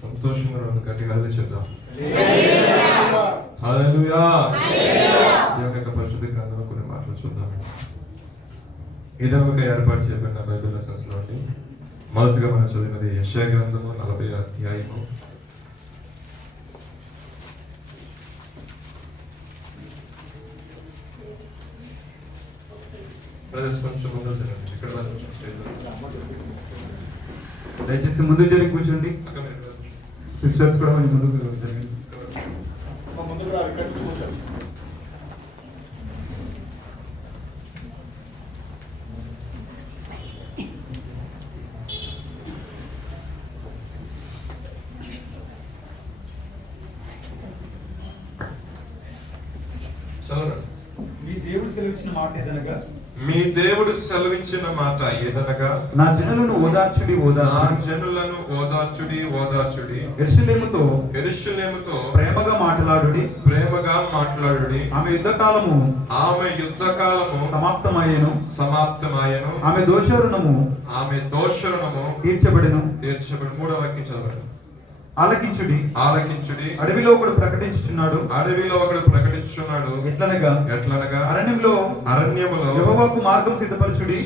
సంతోషంగా గట్టిగా చెప్దాం. హల్లెలూయా. దేవుని యొక్క పరిశుద్ధ గ్రంథంలో కొన్ని మాటలు చూద్దాం. ఇదొక ఏర్పాటు చేయబడిన బైబిల్ లెసన్స్ లోని మొదటిగా మనం చదివినది యెషయా గ్రంథము 40వ అధ్యాయము. కొంచెం ముందు ఇక్కడ దయచేసి ముందు జరిగి కూర్చోండి. సిస్టర్స్ కూడా కొంచెం ముందుకు జరిగింది. మీ దేవుడు సెలవిచ్చిన మాట ఏదనగా, మీ దేవుడు సెలవించిన మాట ఏదనగా, నా జనులను ఓదార్చుడి జనులను ఓదార్చుడి ఓదార్చుడి, యెరూషలేముతో ప్రేమగా మాట్లాడుడి ఆమె యుద్ధ కాలము సమాప్తమాయెను ఆమె దోషరుణము తీర్చబడెను. మూడవ వాక్యం చదవండి. ఆలకించుడి అడవిలో ఒకడు ప్రకటించుచున్నాడు ఎట్లనగా అరణ్యములో యెహోవాకు మార్గం సిద్ధపరచుడి.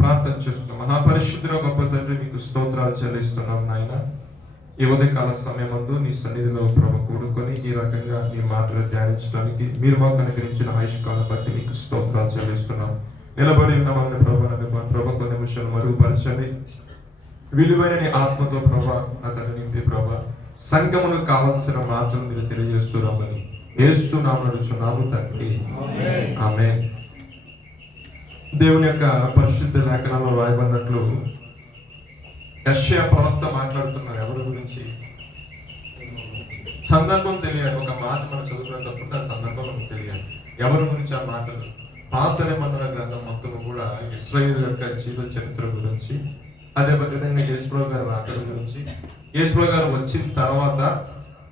ప్రార్థన చేస్తున్నాం. మహాపరిశుద్ధుల గొప్ప తండ్రి, మీకు స్తోత్రాలు చెల్లిస్తున్నాం నాయన. ఈ ఉదయకాల సమయమందు నీ సన్నిధిలో ప్రభు కూడుకొని ఈ రకంగా నీ మాటలు ధ్యానించడానికి మీరు మాకు అనుగ్రహించిన ఆయుష్కాలం బట్టి మీకు స్తోత్రాలు చెల్లిస్తున్నాం. నిలబడి ఉన్న వాళ్ళని ప్రభు కొన్ని నిమిషాలు మరుగుపరచండి. విలువైన నీ ఆత్మతో ప్రభా అతను నింపి ప్రభా సంఘములకు కావలసిన మాటలు మీరు తెలియజేస్తున్నామని యేసునామమున తండ్రి, ఆమేన్. దేవుని యొక్క పరిశుద్ధ లేఖనాల్లో రాయబడినట్లు యెషయా ప్రవక్త మాట్లాడుతున్నారు. ఎవరి గురించి? సందర్భం తెలియాలి. ఒక మాట మనం చదువుకునేటప్పుడు దాని సందర్భం మనకు తెలియాలి. ఎవరి గురించి ఆ మాటలు? పాత నిబంధన గ్రంథం మొత్తం కూడా ఇశ్రాయేలు యొక్క జీవిత చరిత్ర గురించి, అదే విధంగా యేసుప్రభు గారి రాకడ గురించి, యేసుప్రభు గారు వచ్చిన తర్వాత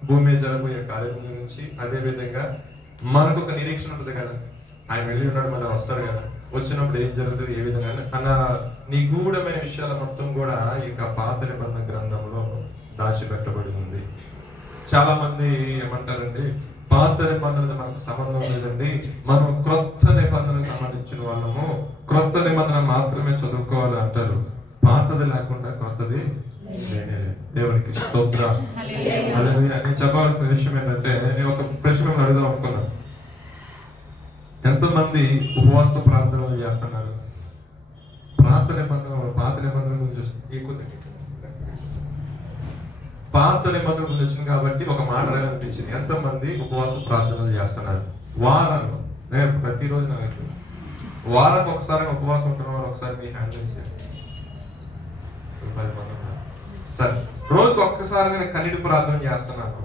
భూమి మీద జరగబోయే కార్యం గురించి, అదే విధంగా మనకు ఒక నిరీక్షణ ఉంటుంది కదా, ఆయన వెళ్ళి ఉన్నాడు, మనం వస్తారు కదా, వచ్చినప్పుడు ఏం జరుగుతుంది, ఏ విధంగా అన్న నిగూఢమైన విషయాల మొత్తం కూడా ఇక పాత నిబంధన గ్రంథంలో దాచిపెట్టబడి ఉంది. చాలా మంది ఏమంటారండి, పాత నిబంధనలు మనకు సంబంధం లేదండి, మనం క్రొత్త నిబంధనకు సంబంధించిన వాళ్ళము, క్రొత్త నిబంధన మాత్రమే చదువుకోవాలి అంటారు. పాతది లేకుండా కొత్తది లేనే లేదు. దేవునికి స్తోత్రం. నేను చెప్పాల్సిన విషయం ఏంటంటే, నేను ఒక ప్రశ్న అడుగుదాం అనుకున్నాను. ఎంతమంది ఉపవాస ప్రార్థనలు చేస్తున్నారు? పాత నిబంధన గురించి పాత నిబంధన గురించి వచ్చింది కాబట్టి ఒక మాట అనిపించింది. ఎంతమంది ఉపవాస ప్రార్థనలు చేస్తున్నారు? వారంలో, నేను ప్రతిరోజు నాకు వారానికి ఒకసారి ఉపవాసం ఉంటున్న ఒకసారి మీ హ్యాండిల్ చేయండి. సరే, రోజుకి ఒక్కసారి నేను కన్నీటి ప్రార్థన చేస్తున్నాను.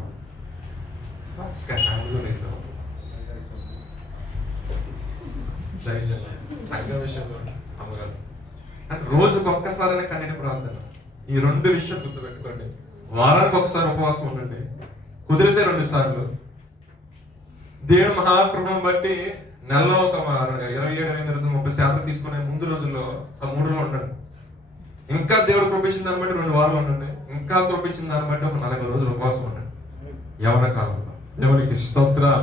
సంఘ విషయంలో అమ్మగారు అంటే రోజుకి ఒక్కసారి కన్నీటి ప్రార్థన. ఈ రెండు విషయాలు గుర్తుపెట్టుకోండి. వారానికి ఒకసారి ఉపవాసం ఉండండి, కుదిరితే 2 సార్లు. దేవుని మహాకృపను బట్టి నెలలో ఒక 27-30 తీసుకునే ముందు రోజుల్లో ఆ 3 ఉండండి. ఇంకా దేవుడు కృపించిన దాన్ని బట్టి 2 వారాలు ఉండండి. ఇంకా కృపించిన దాన్ని బట్టి ఒక 40 రోజులు ఉపవాసం ఉండండి. యవన కాలంలో దేవునికి స్తోత్రం.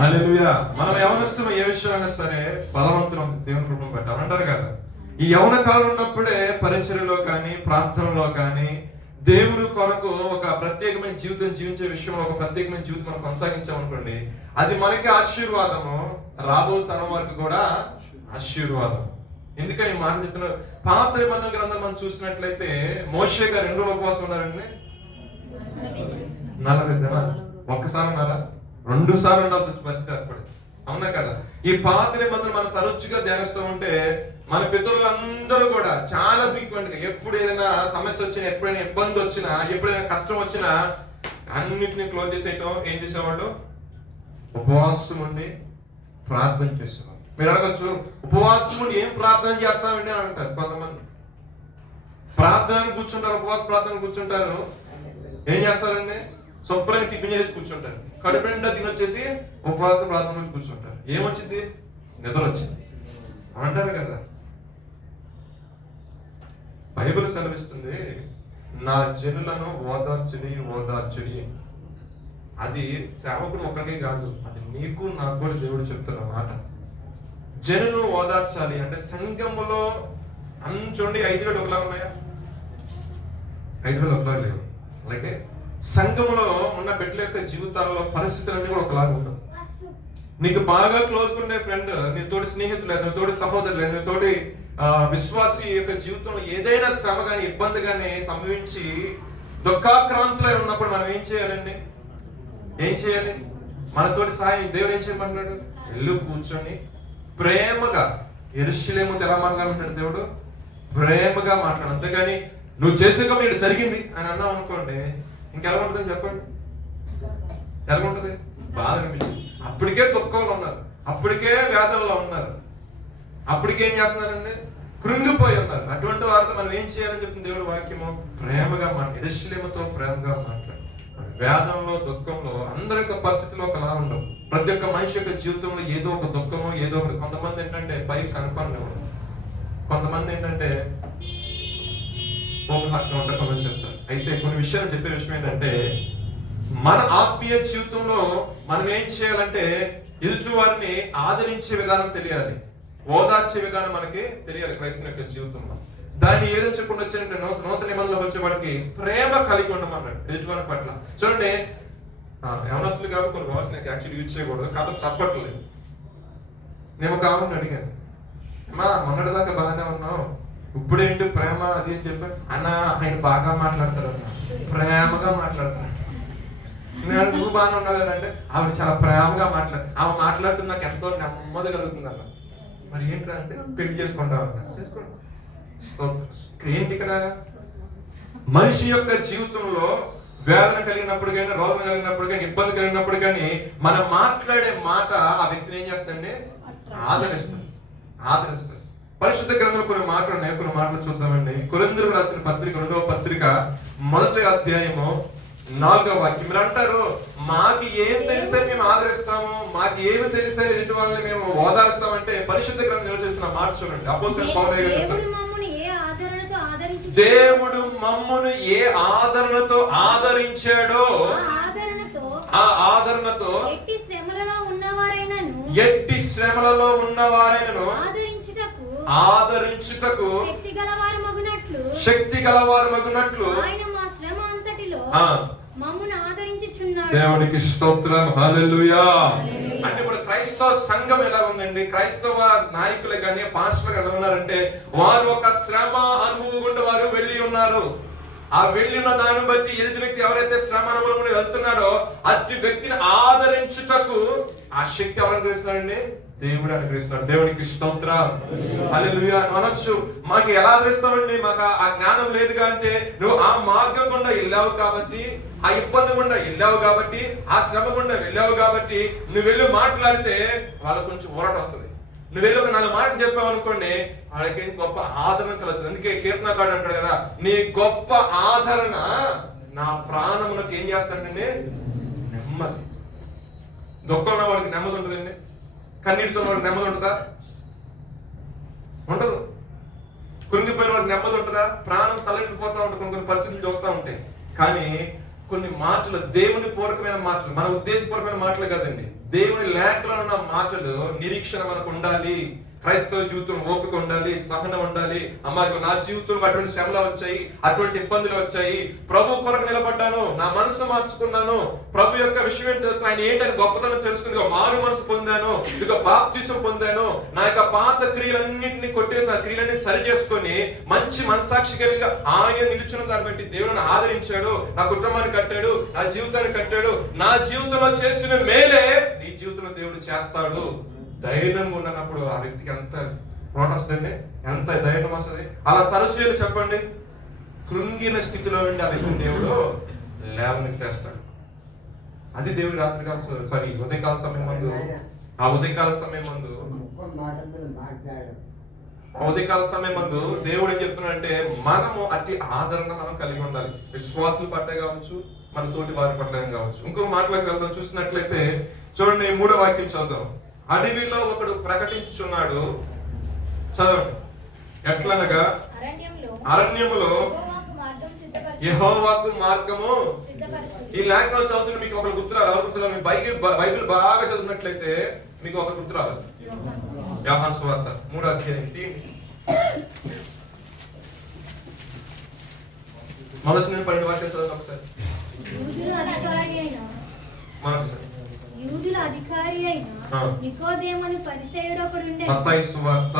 హల్లెలూయా. మనం యవనస్తులు ఏ విషయమైనా సరే బలవంతులం దేవుని కృపను బట్టి అంటారు కదా. ఈ యవన కాలం ఉన్నప్పుడే పరిచర్యలో కానీ ప్రార్థనలో కానీ దేవుని కొరకు ఒక ప్రత్యేకమైన జీవితం జీవించే విషయంలో ఒక ప్రత్యేకమైన జీవితం మనం కొనసాగించామనుకోండి, అది మనకి ఆశీర్వాదము, రాబో తరం వరకు కూడా ఆశీర్వాదం. ఎందుకని మాట చెప్తున్నారు? పాత నిబంధన గ్రంథం మనం చూసినట్లయితే మోషే గారు 2 రోజులు ఉపవాసం ఉన్నారండి. 40 దినాలు. ఒక్కసారి ఉన్నారా? 2 సార్లు ఉండాల్సి వచ్చి పరిస్థితి ఏర్పడింది. అవునా కదా? ఈ పాత నిబంధన మనం తరచుగా ధ్యానిస్తూ ఉంటే మన పితరులందరూ కూడా చాలా ఫ్రీక్వెంట్ గా ఎప్పుడు ఏదైనా సమస్య వచ్చినా, ఎప్పుడైనా ఇబ్బంది వచ్చినా, ఎప్పుడైనా కష్టం వచ్చినా అన్నిటిని క్లోజ్ చేసేయటం ఏం చేసేవాళ్ళు? ఉపవాసం ఉండి ప్రార్థన చేసేవాళ్ళు. మీరు అడగచ్చు, ఉపవాసం ఉండి ఏం ప్రార్థన చేస్తామండి అని అంటారు కొంతమంది. ప్రార్థన కూర్చుంటారు, ఉపవాస ప్రార్థన కూర్చుంటారు, ఏం చేస్తారండి? శుభ్రంగా టిఫిన్ చేసి కూర్చుంటారు, కడుపు నిండా తినొచ్చేసి ఉపవాస ప్రార్థన కూర్చుంటారు. ఏమొచ్చింది? నిద్ర వచ్చింది అంటారు కదా. బైబిల్ సెలవిస్తుంది, నా జనులను ఓదార్చుడి ఓదార్చుడి. అది సేవకుడు ఒకటే కాదు, అది నీకు నాకు కూడా దేవుడు చెప్తున్న మాట. జనులను ఓదార్చాలి అంటే సంఘములో చూడండి 5,000 ఒకలా ఉన్నాయా? 5,000 ఒకలా లేవు. అలాగే సంఘములో ఉన్న బిడ్డల యొక్క జీవితాల్లో పరిస్థితులన్నీ కూడా ఒకలాగా ఉండవు. నీకు బాగా క్లోజ్ ఉండే ఫ్రెండ్, నీ తోటి స్నేహితులు, నీ తోటి సహోదరులు, నీ తోటి విశ్వాసి యొక్క జీవితంలో ఏదైనా శ్రమ కానీ ఇబ్బంది కానీ సంభవించి దుఃఖాక్రాంతులై ఉన్నప్పుడు మనం ఏం చేయాలండి? ఏం చేయాలి? మనతోటి సాయం దేవుడు ఏం చేయమంటున్నాడు? ఇల్లు కూర్చొని ప్రేమగా, యెరూషలేముతో ఎలా మాట్లాడుతున్నాడు దేవుడు? ప్రేమగా మాట్లాడు. అంతేగాని నువ్వు చేసే మీరు జరిగింది అని అన్నావు అనుకోండి, ఇంకెలా ఉంటుంది చెప్పండి? ఎలా ఉంటుంది? బాధ అనిపించింది. అప్పటికే దుఃఖంలో ఉన్నారు, అప్పటికే వేదనలో ఉన్నారు, అప్పటికే ఏం చేస్తున్నారండి? కృంగిపోయి ఉన్నారు. అటువంటి వారితో మనం ఏం చేయాలని చెప్తుంది దేవుడు వాక్యము? ప్రేమగా మాట్లాడు, యెరూషలేముతో ప్రేమగా మాట్లాడు. వేదంలో, దుఃఖంలో అందరి యొక్క పరిస్థితులు ఒకలా ఉండవు. ప్రతి ఒక్క మనిషి యొక్క జీవితంలో ఏదో ఒక దుఃఖమో ఏదో ఒకటి. కొంతమంది ఏంటంటే పై కనపడనివ్వడం, కొంతమంది ఏంటంటే ఉండకమని చెప్తారు. అయితే కొన్ని విషయాలు చెప్పే విషయం ఏంటంటే, మన ఆత్మీయ జీవితంలో మనం ఏం చేయాలంటే ఎదుటి వారిని ఆదరించే విధానం తెలియాలి, ఓదార్చే విధానం మనకి తెలియాలి క్రైస్తవ యొక్క జీవితంలో. దాన్ని ఏదో చెప్పకుండా వచ్చారంటే నూతన నిబంధనలో వచ్చేవాడికి ప్రేమ కలిగి ఉండమన్నాడు ఎదుటివారి పట్ల. చూడండి, యవనస్తులు కాబట్టి కొన్ని వర్డ్స్ నాకు యాక్చువల్లీ యూజ్ చేయకూడదు కాబట్టి తప్పట్లేదు. నేను ఒక ఆమెను అడిగాను, అమ్మా మొన్నటిదాకా బాగానే ఉన్నావు, ఇప్పుడేంటి ప్రేమ అది అని చెప్పి. అన్న ఆయన బాగా మాట్లాడతారు అన్న, ప్రేమగా మాట్లాడతారు. నేను నువ్వు బాగా ఉన్నావు కదంటే ఆవిడ చాలా ప్రేమగా ఆమె మాట్లాడుతున్న నాకు ఎంతో నెమ్మది కలుగుతుంది అన్న. మరి ఏంటంటే పెళ్లి చేసుకుంటావు అన్న. చేసుకోండి. ఏంటి ఇక్కడ? మనిషి యొక్క జీవితంలో వేదన కలిగినప్పుడు కానీ, రోగం కలిగినప్పుడు కానీ, ఇబ్బంది కలిగినప్పుడు కానీ మనం మాట్లాడే మాట ఆ వ్యక్తిని ఏం చేస్తుందండి? ఆదరిస్తుంది, ఆదరిస్తుంది. పరిశుద్ధ గ్రంథంలో కొన్ని మాటలు ఉన్నాయి, కొన్ని మాటలు చూద్దామండి. కొరింథీయులకు రాసిన పత్రిక 2వ పత్రిక 1వ అధ్యాయము 4వ వాక్యం. మీరు అంటారు, మాకు ఏం తెలుసని మేము ఆదరిస్తాము, మాకు ఏమి తెలుసని ఎదుటి వాళ్ళని మేము ఓదారుస్తామంటే పరిశుద్ధ గ్రంథం నివసిస్తున్న మాట చూడండి. అపోస్తలుడు పౌలు దేవుడు మమ్మును ఏ ఆదరణతో ఆదరించాడో ఆ ఆదరణతో ఎట్టి శ్రమలలో ఉన్నవారైనను ఆదరించుటకు శక్తి గలవారు మగునట్లు దేవునికి స్తోత్రం. హల్లెలూయా. అంటే ఇప్పుడు క్రైస్తవ సంఘం ఎలా ఉందండి? క్రైస్తవ నాయకులు కానీ పాస్టర్లు ఎలా ఉన్నారంటే వారు ఒక శ్రమ అనుభవం గుండా వారు వెళ్ళి ఉన్నారు. ఆ వెళ్ళి ఉన్న దాన్ని బట్టి ఎదుటి వ్యక్తి ఎవరైతే శ్రమ అనుభవం గుండా వెళ్తున్నాడో అట్టి వ్యక్తిని ఆదరించుటకు ఆ శక్తి ఎవరు అనుగ్రహిస్తున్నాడండి? దేవుడు అనుగ్రహిస్తున్నాడు. దేవునికి స్తోత్రం. హల్లెలూయా. అనొచ్చు, మాకు ఎలా ఆదరిస్తామండి, మాకు ఆ జ్ఞానం లేదుగా అంటే, నువ్వు ఆ మార్గం గుండా వెళ్ళావు కాబట్టి, ఆ ఇబ్బంది గుండా వెళ్ళావు కాబట్టి, ఆ శ్రమ గుండా వెళ్ళావు కాబట్టి నువ్వు వెళ్ళి మాట్లాడితే వాళ్ళకు కొంచెం ఊరట వస్తుంది. నువ్వు వెళ్ళి ఒక 4 మాటలు చెప్పావు అనుకోండి, వాళ్ళకి గొప్ప ఆదరణ కలుగుతుంది. అందుకే కీర్తనకారుడు అంటాడు కదా, నీ గొప్ప ఆదరణ నా ప్రాణములకు ఏం చేస్తాడండి? నెమ్మది. దుఃఖంలో వాడికి నెమ్మది ఉంటుందండి, కన్నీటితో వాడికి నెమ్మది ఉంటుందా? ఉండదు. కృంగిపోయిన వాడికి నెమ్మది ఉంటుందా? ప్రాణం తలెండిపోతా ఉంటుంది, కొన్ని పరిస్థితులు చూస్తూ ఉంటాయి. కానీ కొన్ని మాటలు దేవుని పూర్వకమైన మాటలు, మన ఉద్దేశపూర్వకమైన మాటలు కదండి, దేవుని లేఖలో ఉన్న మాటలు నిరీక్షణ మనకు ఉండాలి. క్రైస్తవ జీవితం ఓపిక ఉండాలి, సహనం ఉండాలి. అమ్మాయి నా జీవితంలో అటువంటి శ్రమలు వచ్చాయి, అటువంటి ఇబ్బందులు వచ్చాయి, ప్రభు కొరకు నిలబడ్డాను, నా మనసు మార్చుకున్నాను, ప్రభు యొక్క విషయం తెలుసుకుని ఆయన ఏంటని గొప్పతనం తెలుసుకుని మారు మనసు పొందాను, ఇదిగో బాప్తిసం పొందాను, నా యొక్క పాత క్రియలన్నింటినీ కొట్టేసి ఆ క్రియలన్నీ సరి చేసుకొని మంచి మనసాక్షి కలిగిగా ఆయన నిలుచున్న దాన్ని బట్టి దేవుని ఆదరించాడు, నా కుటుంబాన్ని కట్టాడు, నా జీవితాన్ని కట్టాడు. నా జీవితంలో చేసిన మేలే నీ జీవితంలో దేవుడు చేస్తాడు. ధైర్యంగా ఉన్నప్పుడు ఆ వ్యక్తికి ఎంత రోట వస్తుందండి, ఎంత ధైర్యం వస్తుంది. అలా తరచూ చెప్పండి, కృంగిన స్థితిలో నుండి ఆ వ్యక్తి దేవుడు లేవని చేస్తాడు. అది దేవుడు రాత్రికాల ఉదయకాల సమయం ముందు, ఆ ఉదయకాల సమయం ముందు దేవుడు ఏం చెప్తున్నాడంటే మనము అట్టి ఆదరణ మనం కలిగి ఉండాలి. విశ్వాసుల పట్ల కావచ్చు, మన తోటి వారి పట్ల కావచ్చు. ఇంకో మాటలకు వెళ్దాం. చూసినట్లయితే చూడండి, 3వ వాక్యం చదువుదాం. అడవిలో ఒకడు ప్రకటించుచున్నాడు, చదవండి. ఎట్లనగా అరణ్యములో యెహోవాకు మార్గము. ఈ లేఖలో చదువుతున్న మీకు ఒకరు గుర్తురారు. ఎవరు గుర్తురారు? మీ బైబిల్ బాగా చదివినట్లయితే మీకు ఒకరు గుర్తురారు. యోహాను సువార్త 3వ అధ్యాయం మొదటి నుండి 12 వాక్యాలు చదవండి ఒకసారి. యూదుల అధికారి అయిన నికోదేమును పరిసయ్యుడు ఒకడు ఉండెను. మత్తయి సువార్త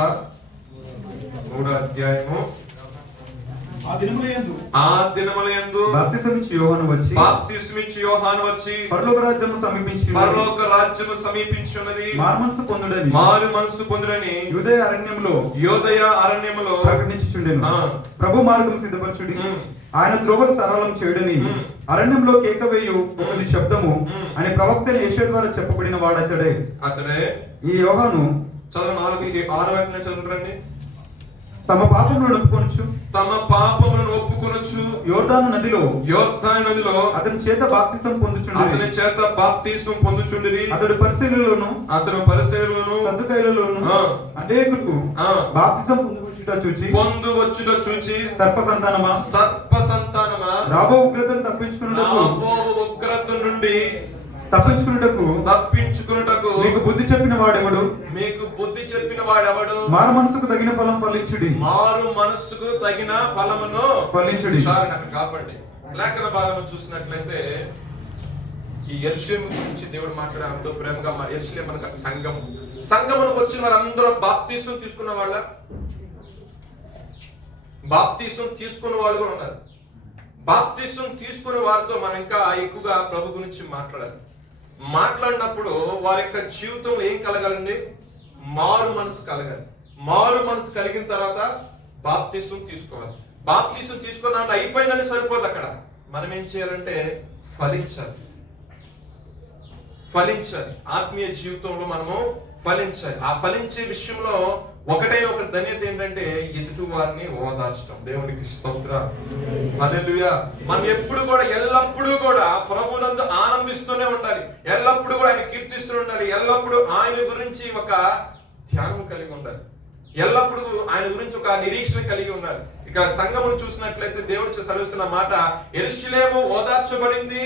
3వ అధ్యాయము. ఆ దినములయందు బాప్తిసమిచ్చు యోహాను వచ్చి పరలోక రాజ్యము సమీపించున్నది మారు మనసు పొందుడని యూదయ అరణ్యములో ప్రకటించుచుండెను. ప్రభు మార్గం సిద్ధపరచుడి, ఆయన త్రోవలు సరళం చేయుడని అరణ్యంలో కేకవేయు ఒకని శబ్దము అని ప్రవక్త యెషయా ద్వారా చెప్పబడిన వాడతడే. ఈ యోహాను చదువు 4:6 చదువురండి. తమ పాపములను ఒప్పుకొనొచ్చు యోర్దాను నదిలో అతని చేత బాప్తిసం పొందుచుండిరి. అతడు పరిశీలనలోను సద్దుకైలలోను అనేకులకు బాప్తిసం పొందువచ్చుట చూచి సర్ప సంతానమా రాబో ఉగ్రతను తప్పించుకున్నటకు మీకు బుద్ధి చెప్పిన వాడెవడు? మారు మనసుకు తగిన ఫలం ఫలించుడి. ఫలించుడి. కాపాడి లేఖన భాగం చూసినట్లయితే ఈ యెరూషలేము గురించి దేవుడు మాట్లాడే ఎంతో ప్రేమగా యెరూషలేము అనగా సంఘమునకు వచ్చిన వారందరూ బాప్తిసం తీసుకున్న వాళ్ళ బాప్తిసం తీసుకున్న వాళ్ళు కూడా ఉన్నారు. బాప్తిసం తీసుకునే వారితో మనం ఇంకా ఎక్కువగా ప్రభు గురించి మాట్లాడినప్పుడు వారి యొక్క జీవితంలో ఏం కలగాలండి? మారు మనసు కలగాలి. మారు మనసు కలిగిన తర్వాత బాప్తిసం తీసుకోవాలి. బాప్తిసం తీసుకున్న అయిపోయిందని సరిపోదు. అక్కడ మనం ఏం చేయాలంటే ఫలించాలి. ఆత్మీయ జీవితంలో మనము ఫలించాలి. ఆ ఫలించే విషయంలో ఒకటే ఒక ధన్యత ఏంటంటే ఎదుటి వారిని ఓదార్చడం. దేవునికి స్తోత్రం. హల్లెలూయా. మనం ఎల్లప్పుడూ కూడా ప్రభువునందు ఆనందిస్తూనే ఉండాలి. ఎల్లప్పుడూ కూడా ఆయన కీర్తిస్తూ ఉండాలి. ఎల్లప్పుడూ ఆయన గురించి ఒక ధ్యానం కలిగి ఉండాలి. ఎల్లప్పుడూ ఆయన గురించి ఒక నిరీక్షణ కలిగి ఉండాలి. ఇక సంఘమును చూసినట్లయితే దేవుడు చదివిస్తున్న మాట, యెరూషలేము ఓదార్చబడింది,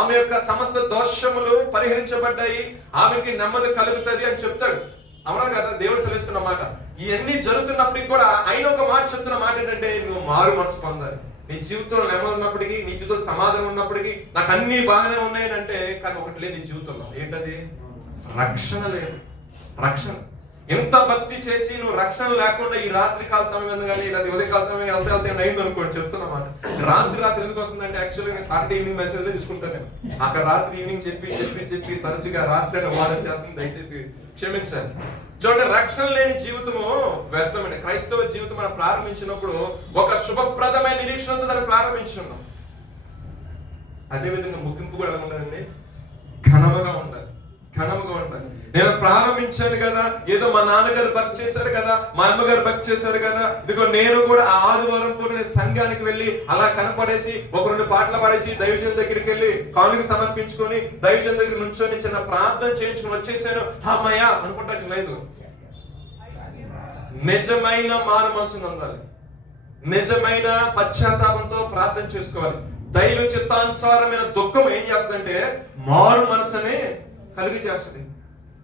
ఆమె యొక్క సమస్త దోషములు పరిహరించబడ్డాయి, ఆమెకి నెమ్మది కలుగుతుంది అని చెప్తాడు. అవునా కదా? దేవుడు సెలవిస్తున్న మాట. ఇవన్నీ జరుగుతున్నప్పటికీ కూడా ఆయన ఒక మాట చెప్తున్న మాట ఏంటంటే, నువ్వు మారు మనసు పొందాలి. నీ జీవితంలో నెమ్మది ఉన్నప్పటికీ, నీ జీవితంలో సమాధానం ఉన్నప్పటికీ, నాకు అన్ని బాగానే ఉన్నాయని అంటే, కానీ ఒకటి లేదు నీ జీవితంలో. ఏంటది? రక్షణ లేదు. రక్షణ. ఎంత భక్తి చేసి నువ్వు రక్షణ లేకుండా ఈ రాత్రి కాల సమయం కానీ లేదా ఉదయకాల సమయం వెళ్తే అయింది అనుకోండి. చెప్తున్నమాట. రాత్రి ఎందుకు వస్తుందంటే యాక్చువల్గా సాటర్డే ఈవినింగ్ మెసేజ్ తీసుకుంటాను నేను. అక్కడ రాత్రి ఈవినింగ్ చెప్పి తరచుగా రాత్రి వాదన చేస్తుంది. దయచేసి క్షమించాలి. చూడండి, రక్షణ లేని జీవితము వ్యర్థమైన క్రైస్తవ జీవితం మనం ప్రారంభించినప్పుడు ఒక శుభప్రదమైన నిరీక్షణతో దాన్ని ప్రారంభించున్నాం. అదేవిధంగా ముగింపు కూడా ఎలా ఉండాలండి? ఘనముగా ఉండాలి. నేను ప్రారంభించాను కదా, ఏదో మా నాన్నగారు భక్తి చేశారు కదా, మా అమ్మగారు భక్తి చేశారు కదా, ఇదిగో నేను కూడా ఆదివారం పూట నేను సంఘానికి వెళ్ళి అలా కనపడేసి 1-2 పాటలు పాడేసి దైవజన్ దగ్గరికి వెళ్ళి కానుక సమర్పించుకొని దైవజన్ దగ్గర నుంచొని చిన్న ప్రార్థన చేయించుకొని వచ్చేసాను అమ్మయ్య అనుకుంటానికి లేదు. నిజమైన మారు మనసును ఉండాలి. నిజమైన పశ్చాత్తాపంతో ప్రార్థన చేసుకోవాలి. దైవ చిత్తానుసారమైన దుఃఖం ఏం చేస్తుందంటే మారు మనసుని కలిగి చేస్తుంది.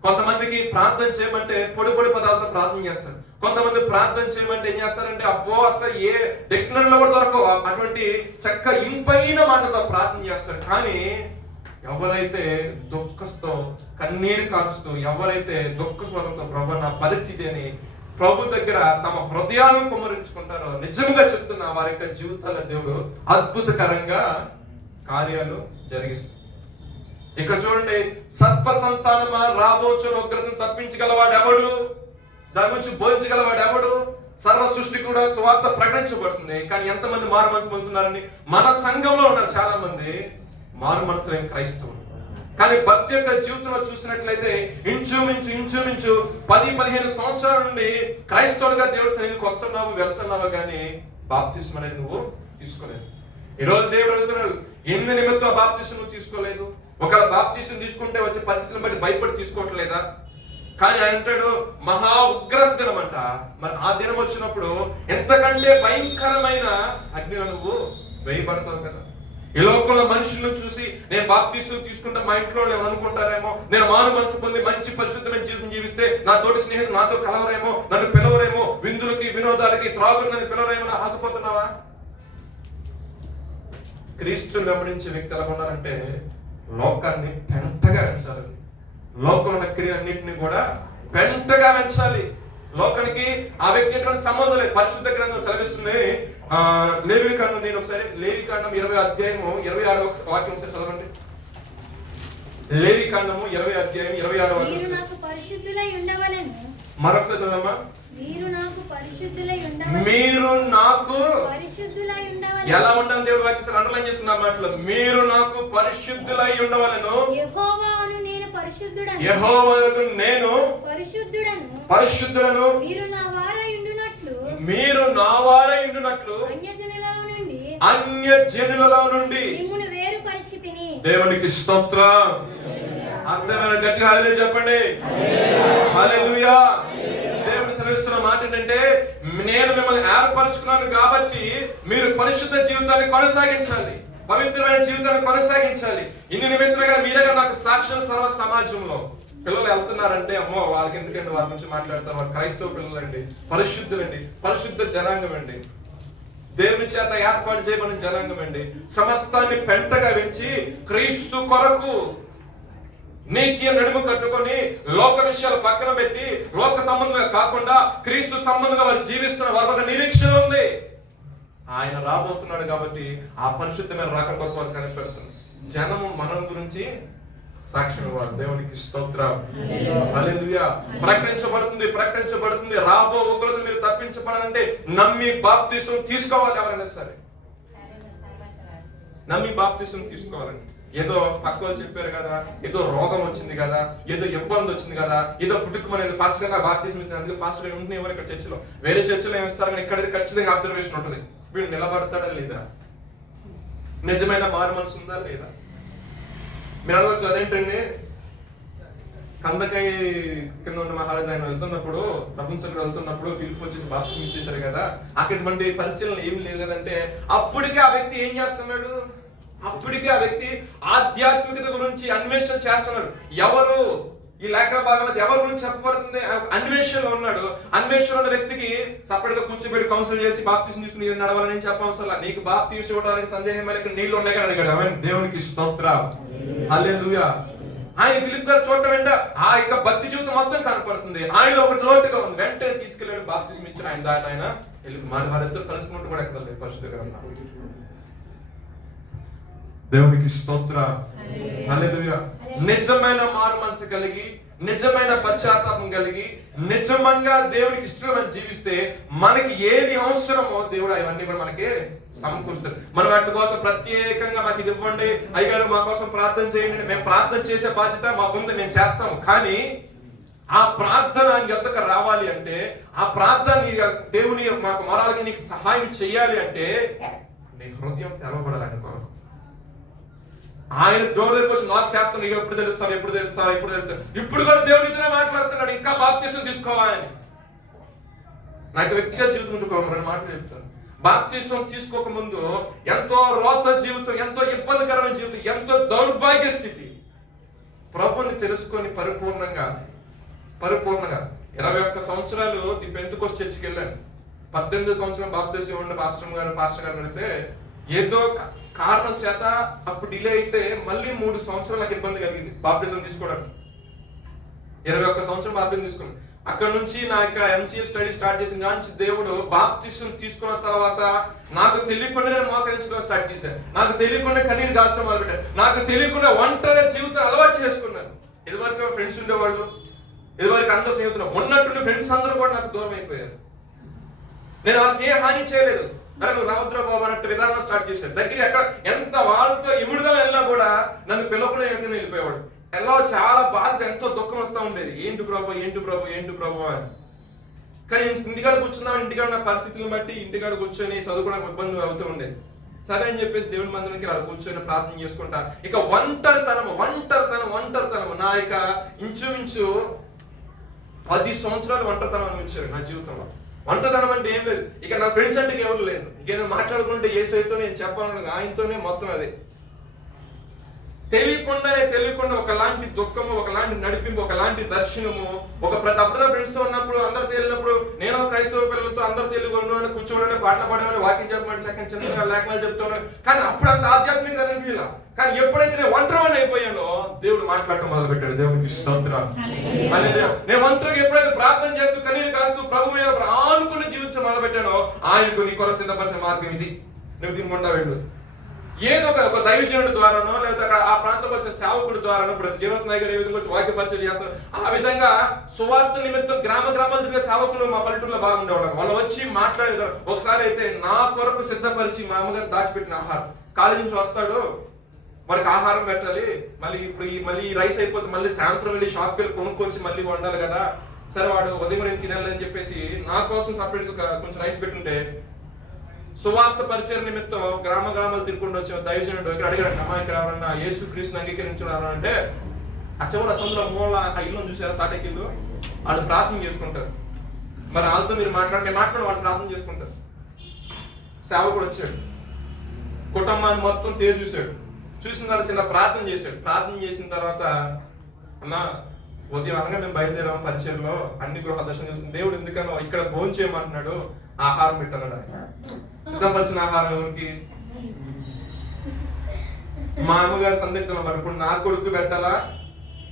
కొంతమందికి ప్రార్థన చేయమంటే పొడి పదాలతో ప్రార్థన చేస్తారు. కొంతమంది ప్రార్థన చేయమంటే ఏం చేస్తారంటే అబ్బో అసలు ఏ డిక్షనరీలో కూడా దొరకవు అటువంటి చక్క ఇంపైన మాటతో ప్రార్థన చేస్తారు. కానీ ఎవరైతే దుఃఖంతో కన్నీరు కారుస్తూ ఎవరైతే దుఃఖ స్వరంతో ప్రభు నా పరిస్థితి అని ప్రభు దగ్గర తమ హృదయాలను కుమ్మరించుకుంటారో నిజంగా చెప్తున్నా వారి యొక్క జీవితాల దేవుడు అద్భుతకరంగా కార్యాలు జరిగిస్తారు. ఇక్కడ చూడండి, సర్ప సంతానమా రాబోచున్న ఉగ్రతను తప్పించగలవాడు ఎవడు? దాని గురించి బోధించగలవాడు ఎవడు? సర్వ సృష్టి కూడా సువార్త ప్రకటించబడుతుంది. కానీ ఎంతమంది మారు మనసు పొందుతున్నారని మన సంఘంలో ఉన్నారు. చాలా మంది మారు మనసు లేని క్రైస్తవులు. కానీ భక్తి యొక్క జీవితంలో చూసినట్లయితే ఇంచుమించు 10-15 సంవత్సరాల నుండి క్రైస్తవులుగా దేవుడి సన్నిధికి వస్తున్నావు, వెళ్తున్నావు, కానీ బాప్తిస్మం అనేది నువ్వు తీసుకోలేదు. ఈరోజు దేవుడు అడుగుతున్నాడు, ఎందు నిమిత్తం బాప్తిస్మం నువ్వు తీసుకోలేదు? ఒకవేళ బాప్తిస్మం తీసుకుంటే వచ్చే పరిస్థితులను బట్టి భయపడి తీసుకోవట్లేదా? కానీ ఆయన అంటాడు మహా ఉగ్రత దినం అంట. మరి ఆ దినం వచ్చినప్పుడు ఎంతకంటే భయంకరమైన అగ్నిలో నువ్వు వేయబడతావు కదా. ఈ లోకంలో మనుషులను చూసి నేను బాప్తీసం తీసుకుంటే మా ఇంట్లో వాళ్ళు అనుకుంటారేమో, నేను మారు మనసు పొంది మంచి పరిశుద్ధమైన జీవితం జీవిస్తే నా తోటి స్నేహితులు నాతో కలవరేమో, నన్ను పిలవరేమో, విందులకి వినోదాలకి త్రాగులు నన్ను పిలవరేమో అని ఆగిపోతున్నావా? క్రీస్తుని వెంబడించే వ్యక్తి ఎలా ఉన్నారంటే లోకాన్ని పెంటగా పెంచాలి. లోకంలో ఉన్న క్రియలన్నింటినీ కూడా పెంటగా పెంచాలి. లోకానికి ఆ వ్యక్తి ఎటువంటి సంబంధం లేదు. పరిశుద్ధ గ్రంథం సెలవిస్తుంది. లేవికాండం, నేను ఒకసారి లేవికాండం 20 అధ్యాయము 26 వాక్యం ఒకసారి చదవండి. లేవికాండము 20 అధ్యాయం 26 వాక్యం. మరొకసారి చదవమ్మా. మీరు నాకు ఎలా ఉండాలి దేవుడు వాక్యం అండర్లైన్ చేసుకున్న మాటలు. మీరు నాకు పరిశుద్ధులై ఉండవలెను, యెహోవాను నేను పరిశుద్ధుడను, మీరు నా వారై ఉండునట్లు అన్యజనులలో నుండి దేవునికి స్తోత్రం. అందమైన గట్టి హల్లెలూయా చెప్పండి. హల్లెలూయా. దేవుడు సెలవిస్తున్న మాట ఏంటంటే నేను మిమ్మల్ని ఏర్పరచుకున్నాను కాబట్టి మీరు పరిశుద్ధ జీవితాన్ని కొనసాగించాలి, పవిత్రమైన జీవితాన్ని కొనసాగించాలి. ఇన్ని నిమిత్తంగా మీరేగా నాకు సాక్ష్యం సర్వ సమాజంలో. పిల్లలు వెళ్తున్నారంటే అమ్మో వాళ్ళకి ఎందుకంటే వాళ్ళ నుంచి మాట్లాడతారు, వాళ్ళు క్రైస్తవ పిల్లలండి, పరిశుద్ధులండి, పరిశుద్ధ జనాంగం అండి, దేవుని చేత ఏర్పాటు చేయబడిన జనాంగం అండి. సమస్తాన్ని పెంటగా పెంచి క్రీస్తు కొరకు నీతి నడుము కట్టుకొని లోక విషయాలు పక్కన పెట్టి లోక సంబంధంగా కాకుండా క్రీస్తు సంబంధంగా వారు జీవిస్తున్న వారి ఒక నిరీక్షణ ఉంది. ఆయన రాబోతున్నాడు కాబట్టి ఆ పరిశుద్ధమైన రాక కొరకు వారు కనిపెడుతుంది. జనము మనం గురించి సాక్ష్యం ఇవ్వాలి. దేవునికి స్తోత్రం. హల్లెలూయా. ప్రకటించబడుతుంది. రాబో ఉగ్రతను మీరు తప్పించబడాలంటే నమ్మి బాప్తిసం తీసుకోవాలి. ఎవరైనా సరే నమ్మి బాప్తిసం తీసుకోవాలండి. ఏదో పక్క వాళ్ళు చెప్పారు కదా, ఏదో రోగం వచ్చింది కదా, ఏదో ఇబ్బంది వచ్చింది కదా, ఏదో పుట్టుకుమని పాస్టర్ గా బాప్తిసం ఇచ్చింది, అందుకే పాస్టర్ ఉంటున్నాయి ఎవరు ఇక్కడ చర్చిలో. వేరే చర్చిలో ఏమిస్తారు కానీ ఇక్కడ ఖచ్చితంగా అబ్జర్వేషన్ ఉంటుంది. వీడు నిలబడతాడా లేదా, నిజమైన మారు మనసు ఉందా లేదా. మీరు అడగచ్చు అదేంటండి, కందకాయ కింద ఉన్న మహారాజు ఆయన వెళ్తున్నప్పుడు ప్రపంచంలో వెళ్తున్నప్పుడు పిలుపు వచ్చేసి బాప్తిసం ఇచ్చేసారు కదా, అటువంటి పరిశీలన ఏమి లేదు కదంటే అప్పటికే ఆ వ్యక్తి ఏం చేస్తున్నాడు, అప్పటికే ఆ వ్యక్తి ఆధ్యాత్మికత గురించి అన్వేషణ చేస్తున్నాడు. ఎవరు ఈ లేఖన భాగంలో ఎవరి గురించి చెప్పబడుతుంది, అన్వేషణలో ఉన్నాడు. అన్వేషణ ఉన్న వ్యక్తికి సపరేట్ గా కూర్చోబెట్టి కౌన్సిల్ చేసి బాప్తిసం తీసుకుని నడవాలని చెప్పవసరం. నీకు బాప్తిసం ఇవ్వడానికి సందేహం ఇక్కడ నీళ్లు ఉన్నాయి కానీ అడిగాడు. దేవునికి స్తోత్రం. హల్లెలూయా. ఆయన ఫిలిప్ గారు చూడటం వెంట ఆ యొక్క భక్తి జీవితం మొత్తం కనపడుతుంది. ఆయన ఒకటి లోటుగా ఉంది, వెంటనే తీసుకెళ్ళాడు, బాప్తిసం ఇచ్చిన ఆయన దాని ఆయన వెళ్ళి వారిద్దరు కలుసుకున్నట్టు కూడా ఎక్కడ లేదు పరిశుద్ధ గ్రంథం. దేవునికి స్తోత్రం. హల్లెలూయా. నిజమైన మారు మనసు కలిగి, నిజమైన పశ్చాత్తాపం కలిగి, నిజంగా దేవునికి ఇష్టమైన జీవిస్తే మనకి ఏది అవసరమో దేవుడు అవన్నీ కూడా మనకి సమకూరుస్తాడు. మనం వాటి కోసం ప్రత్యేకంగా మాకు ఇది ఇవ్వండి, అయ్యగారు మా కోసం ప్రార్థన చేయండి, మేము ప్రార్థన చేసే బాధ్యత మాకుంది, మేము చేస్తాము. కానీ ఆ ప్రార్థన ఎంతకు రావాలి అంటే, ఆ ప్రార్థన దేవుని మాకు మొరాలకి నీకు సహాయం చెయ్యాలి అంటే నీ హృదయం తెరవబడాలి అనుకో. ఆయన డోర్ దగ్గరికి వచ్చి నాకు చేస్తాను, నీకు ఎప్పుడు తెలుస్తాను. ఇప్పుడు కూడా దేవుడు ఇతనే మాట్లాడుతున్నాడు, ఇంకా బాప్తిసం తీసుకోవాలని. నాకు వ్యక్తిగత జీవితం నుంచి ఒక 2 మాటలు చెప్తాను. బాప్తిసం తీసుకోక ముందు ఎంతో రోత జీవితం, ఎంతో ఇబ్బందికరమైన జీవితం, ఎంతో దౌర్భాగ్య స్థితి. ప్రభుని తెలుసుకొని పరిపూర్ణంగా 21 సంవత్సరాలు ఈ పెంతెకోస్తు చర్చికి వెళ్ళాను. 18 సంవత్సరం బాప్తిసం ఉండే పాస్టర్ గారు అడిగితే ఏదో కారణం చేత అప్పుడు డిలే అయితే మళ్ళీ 3 సంవత్సరాలు నాకు ఇబ్బంది కలిగింది బాప్తిజం తీసుకోవడానికి. 21 సంవత్సరం బాప్తిజం తీసుకున్నాను. అక్కడ నుంచి నా యొక్క MCA స్టడీ స్టార్ట్ చేసిన కానీ దేవుడు బాప్తిజం తీసుకున్న తర్వాత నాకు తెలియకుండా నేను మోకరించడం స్టార్ట్ చేశాను. నాకు తెలియకుండా కన్నీరు కాల్చడం మొదలుపెట్టాను. నాకు తెలియకుండా ఒంటరి జీవితం అలవాటు చేసుకున్నాను. ఇదివరకు ఫ్రెండ్స్ ఉండేవాళ్ళు, ఇదివరకు అందరూ స్నేహితులు, ఉన్నట్టుండి ఫ్రెండ్స్ అందరూ కూడా నాకు దూరం అయిపోయారు. నేను వాళ్ళకి ఏ హాని చేయలేదు, నన్ను రావద్రా బాబు అన్నట్టు విధానం స్టార్ట్ చేశారు. దగ్గర ఎక్కడ ఎంత వాళ్ళతో ఇముడుగా వెళ్ళినా కూడా నన్ను పిల్లకుండా ఎక్కడ వెళ్ళిపోయేవాడు. ఎలా చాలా బాధ, ఎంతో దుఃఖం వస్తూ ఉండేది. ఏంటి ప్రభు అని. కానీ ఇంటికాడ కూర్చున్నాం, ఇంటికాడ నా పరిస్థితులను బట్టి ఇంటికాడ కూర్చొని చదువుకోవడానికి ఇబ్బంది అవుతూ ఉండేది. సరే అని చెప్పేసి దేవుని మందిరానికి అలా కూర్చొని ప్రార్థన చేసుకుంటా. ఇక ఒంటరితనం నా యొక్క ఇంచుమించు 10 సంవత్సరాలు ఒంటరితనం అనిపించారు నా జీవితంలో. ఒంటరితనం అంటే ఏం లేదు. ఇక నా ఫ్రెండ్స్ అంటే ఎవరు లేదు. ఇంకేదో మాట్లాడుకుంటే యేసుతో నేను చెప్పాలను ఆయనతోనే మొత్తం అదే. తెలియకుండా ఒకలాంటి దుఃఖము, ఒకలాంటి నడిపింపు, ఒకలాంటి దర్శనము. అప్పుడు ఫ్రెండ్స్ తో ఉన్నప్పుడు అందరితో వెళ్ళినప్పుడు నేను క్రైస్తవ పిల్లలతో అందరితో వెళ్ళి కొను కూర్చోవడం, పాటలు పాడమని, వాకింగ్ చెప్పమని, చక్కని చిన్నగా లేఖనాలు చెప్తాను. కానీ అప్పుడు అంత ఆధ్యాత్మికంగా అనిపించాల. కానీ ఎప్పుడైతే నేను ఒంటరివాడిని అయిపోయానో దేవుడు మాట్లాడటం మొదలు పెట్టాడు. దేవునికి స్తోత్రం. నేను ఒంటరిగా ఎప్పుడైతే ప్రార్థన చేస్తూ కన్నీరు కాస్తూ ప్రభు మీద ఆనుకుని జీవించడం మొదలు పెట్టానో ఆయనకు నీ కొరకు సిద్ధపరిచిన మార్గం ఇది, నువ్వు తినకుండా వెళ్ళు. ఏదో ఒక దైవజనుడి ద్వారానో లేదా ఆ ప్రాంతంలో వచ్చిన సేవకుడి ద్వారానో ప్రతి జీవత్నాయ్ గారు ఏ విధంగా వచ్చి వాక్య పరిచయం చేస్తారు. ఆ విధంగా సువార్త నిమిత్తం గ్రామాలు తిరిగే సేవకులు మా పల్లెటూరులో బాగుండేవాళ్ళు. వాళ్ళు వచ్చి మాట్లాడేవారు. ఒకసారి అయితే నా కొరకు సిద్ధపరిచి మా అమ్మగారు దాచిపెట్టిన ఆహారం, కాలేజీ నుంచి వస్తాడు, వాడికి ఆహారం పెట్టాలి, మళ్ళీ ఈ రైస్ అయిపోతే మళ్ళీ సాయంత్రం వెళ్ళి షాప్కి వెళ్ళి కొనుక్కొచ్చి మళ్ళీ వండాలి కదా, సరే వాడు ఉదయం నేను తినాలి అని చెప్పేసి నా కోసం సపరేట్ కొంచెం రైస్ పెట్టుంటే సువార్త పరిచయం నిమిత్తం గ్రామాలు తిరుగుకుంటూ వచ్చిన దైవజనుడు ఇక్కడ అడిగాడు, అమ్మా ఇక్కడ ఎవరన్నా యేసు క్రీస్తుని అంగీకరించున్నారు అంటే ఆ చివరి అసలు మూల ఆ ఇల్లు చూసారా తాటకిల్లు, వాళ్ళు ప్రార్థన చేసుకుంటారు. మరి వాళ్ళతో మీరు మాట్లాడి వాళ్ళు ప్రార్థన చేసుకుంటారు. సేవకుడు వచ్చాడు, కుటుంబాన్ని మొత్తం చూశాడు. చూసిన తర్వాత చిన్న ప్రార్థన చేశాడు. ప్రార్థన చేసిన తర్వాత అమ్మా ఉదయం అనగా మేము బయలుదేరాము పరిచయంలో అన్ని గృహ దర్శనం దేవుడు ఎందుకనో ఇక్కడ భోజనం చేయమంటున్నాడు, ఆహారం పెట్టాడు. సిద్ధపరిచిన ఆహారం ఎవరికి? మా అమ్మగారు సందిగ్ధంలో మరి ఇప్పుడు నా కొడుకు పెట్టాలా,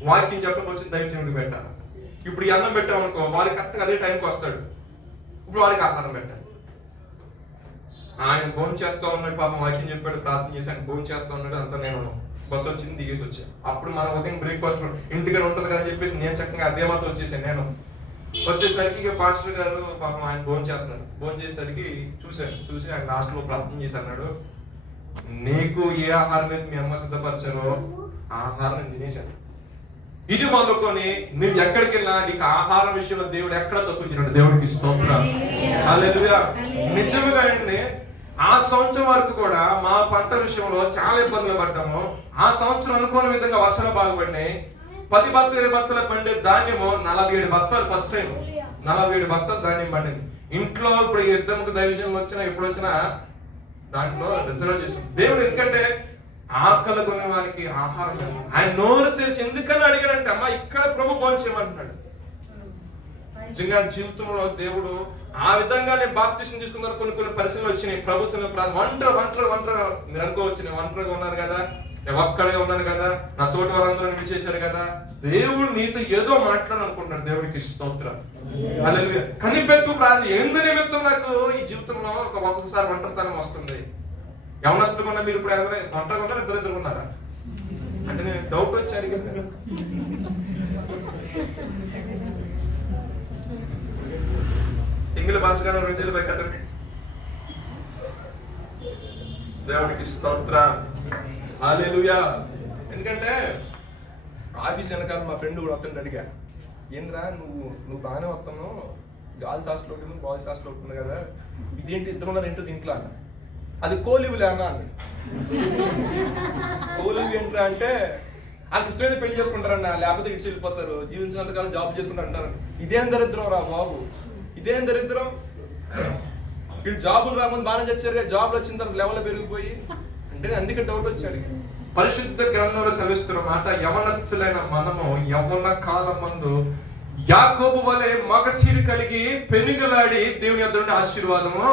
వాక్యం చెప్పడం వచ్చిన దైవజనుడికి పెట్టాలా? ఇప్పుడు ఈ అన్నం పెట్టామనుకో వాడికి కరెక్ట్గా అదే టైంకి వస్తాడు, ఇప్పుడు వాడికి ఆహారం పెట్టాలి. ఆయన భోజనం చేస్తా ఉన్నాడు, పాపం వాక్యం చెప్పాడు, ప్రార్థన చేసి ఆయన భోజనం చేస్తా ఉన్నాడు. అంతా నేను బస్సు వచ్చింది, దిగేసి వచ్చాను. అప్పుడు మన ఉదయం బ్రేక్ఫాస్ట్ ఇంటికి ఉంటుంది కదా అని చెప్పేసి నేను చక్కగా అదే మాత్రం వచ్చేసాను. నేను వచ్చేసరికి ఇక పాస్టర్ గారు పాపం ఆయన భోజనం చేస్తున్నాడు. భోజనం చేసేసరికి చూసి ఆయన లాస్ట్ లో ప్రార్థన చేసి అన్నాడు, నీకు ఏ ఆహారం అయితే మీ అమ్మ సిద్ధపరిచారో ఆ ఆహారం నేను తినేశాను. ఇది మొదలుకొని నువ్వు ఎక్కడికి వెళ్ళినా నీకు ఆహారం విషయంలో దేవుడు ఎక్కడ తక్కువ చేయడు. దేవుడికి స్తోత్రం. హల్లెలూయా. నిజంగా అండి ఆ సంవత్సరం వరకు కూడా మా పంట విషయంలో చాలా ఇబ్బందులు పడ్డాము. ఆ సంవత్సరం అనుకోని విధంగా వర్షాలు బాగుపడినాయి. 10 బస్తాలు 20 బస్తాలు పండే ధాన్యము 47 బస్తాలు ఫస్ట్ టైం 47 బస్తాలు ధాన్యం పండింది. ఇంట్లో ఇప్పుడు యుద్ధంకు దైవజనం వచ్చినా ఎప్పుడు వచ్చినా దాంట్లో రిజర్వ్ చేసాం. దేవుడు ఎందుకంటే ఆకలి కొనే వారికి ఆహారం ఆయన నోరు తెరిచి ఎందుకని అడిగాడంటే అమ్మా ఇక్కడ ప్రభు భోజనం చేయమంటున్నాడు. నిజంగా జీవితంలో దేవుడు ఆ విధంగా నేను బాప్తిసం తీసుకున్నారు. కొన్ని పరిస్థితులు వచ్చినాయి. ప్రభు ఒంటరిగా మీరు అనుకోవచ్చు, నేను ఒంటరిగా ఉన్నాను కదా, నేను ఒక్కడే ఉన్నాను కదా, నా తోటి వారందరూ విడిచేశారు కదా. దేవుడు నీతో ఏదో మాట్లాడాలనుకుంటున్నాడు. దేవుడికి స్తోత్రం. హల్లెలూయా. కనిపెట్టు ప్రార్థన. ఎందు నిమిత్తం నాకు ఈ జీవితంలో ఒక్కొక్కసారి ఒంటరితనం వస్తుంది. యవనస్తులు ఉన్నా మీరు ఇప్పుడు ఒంటరిగా ఉన్నారా, ఇద్దరు ఉన్నారా అంటే నేను డౌట్ వచ్చారు కదా. సింగిల్ భాష గారు రోజులు పెట్టండి. దేవుడికి స్తోత్రం. హల్లెలూయా. ఎందుకంటే ఆఫీస్ వెనకాల మా ఫ్రెండ్ కూడా వస్తుంటే అడిగా, ఏంద్రా నువ్వు బాగానే వస్తున్నావు, గర్ల్స్ హాస్టల్ ఉంటుంది బాయ్స్ హాస్టల్ ఉంటుంది కదా, ఇదేంటి ఇద్దరు ఉన్నారు ఏంటో దీంట్లో అన్న. అది కోలివులే అన్న అని. కోలివి ఏంట్రా అంటే వాళ్ళకి ఇష్టమైతే పెళ్లి చేసుకుంటారన్న, లేకపోతే ఇచ్చి వెళ్ళిపోతారు, జీవించినంతకాలం జాబ్ చేసుకుంటారు అంటారు. ఇదేం దరిద్రం రా బాబు, ఇదేం దరిద్రం. వీళ్ళు జాబులు రాకుండా బాగానే చచ్చారు, జాబ్లు వచ్చిన తర్వాత లెవెల్ పెరిగిపోయి అంటే అందుకే డౌట్ వచ్చాడు. పరిశుద్ధ గ్రంథంలో సెలవిస్తున్న మాట, యవనస్తులైన మనము యవ్వన కాలం మందు యాకోబు వలె మగసిరి కలిగి పెనుగలాడి దేవుని యొద్ద నుండి ఆశీర్వాదము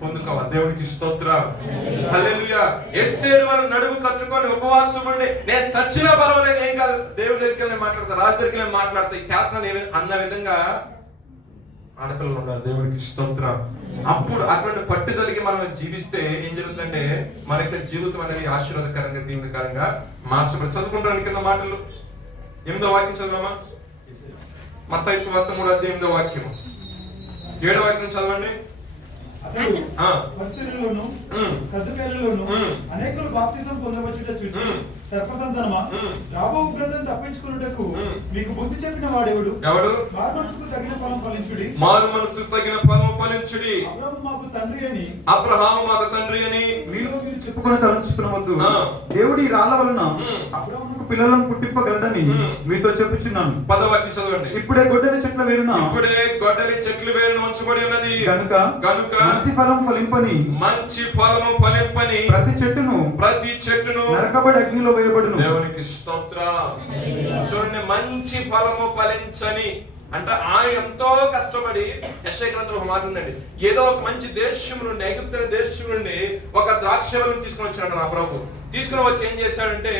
పొందుకోవాలి. దేవుడికి స్తోత్రం. హల్లెలూయా. ఎస్తేరు వారు నడుము కట్టుకొని ఉపవాసం ఉండి నేను చచ్చినా పర్వాలేదు ఏం కాదు, దేవుడి దగ్గరికి మాట్లాడతా, రాజు దగ్గరికి మాట్లాడతా, ఈ శాసనం అన్న విధంగా ఆడపిల్లలు ఉండాలి. దేవుడికి స్తోత్రం. అప్పుడు అటువంటి పట్టుదలకి మనం జీవిస్తే ఏం జరుగుతుందంటే మన యొక్క జీవితం అనేది ఆశీర్వాదకరంగా దీవెనకరంగా మార్చబడి. చదువుకుంటానికి కింద మాటలు 8వ వాక్యం చదవమా. మత్తయి సువార్త 3:8 వాక్యం 7వ వాక్యం చదవండి. పరిసరులను సదుకాయలలోను అనేకులు బాప్తిసం పొందవచ్చుట చూచి సర్పసంతానమా రాబో ఉగ్రతను తప్పించుకున్నటకు మీకు బుద్ధి చెప్పిన వాడెవడు? ఎవడు? మారు మనసుకు తగిన ఫలం ఫలించుడి. మారు మనసుకు తగిన ఫలం ఫలించుడి. అబ్రహాము మాకు తండ్రి అని మీలో మీరు చెప్పుకొని తలంచుకునవద్దు. ఆ. దేవుడు ఈ రాళ్ల వలన ఉమ్. అబ్రాహాముకు పిల్లలను పుట్టింపగలడని మీతో చెప్పుచున్నాను. 10వ వాక్యం చదవండి. ఇప్పుడే గొడ్డలి చెట్ల వేరున ఇప్పుడే గొడ్డలి చెట్లు వేరున ఉంచబడి ఉన్నది గనుక గనుక మంచి ఫలం ఫలింపని మంచి ఫలము ఫలింపని ప్రతి చెట్టును నరకబడి అగ్నిలో వేయబడును. దేవునికి స్తోత్రం. చూడండి, మంచి ఫలము ఫలించని అంటే ఆయన ఎంతో కష్టపడి యెషయా గ్రంథంలో ఒక మాట ఉందండి. ఏదో ఒక మంచి దేశం నుండి, ఐగుప్తు దేశం నుండి ఒక ద్రాక్షవల్లిని తీసుకుని వచ్చాడు నా ప్రభు. తీసుకుని వచ్చి ఏం చేశాడంటే,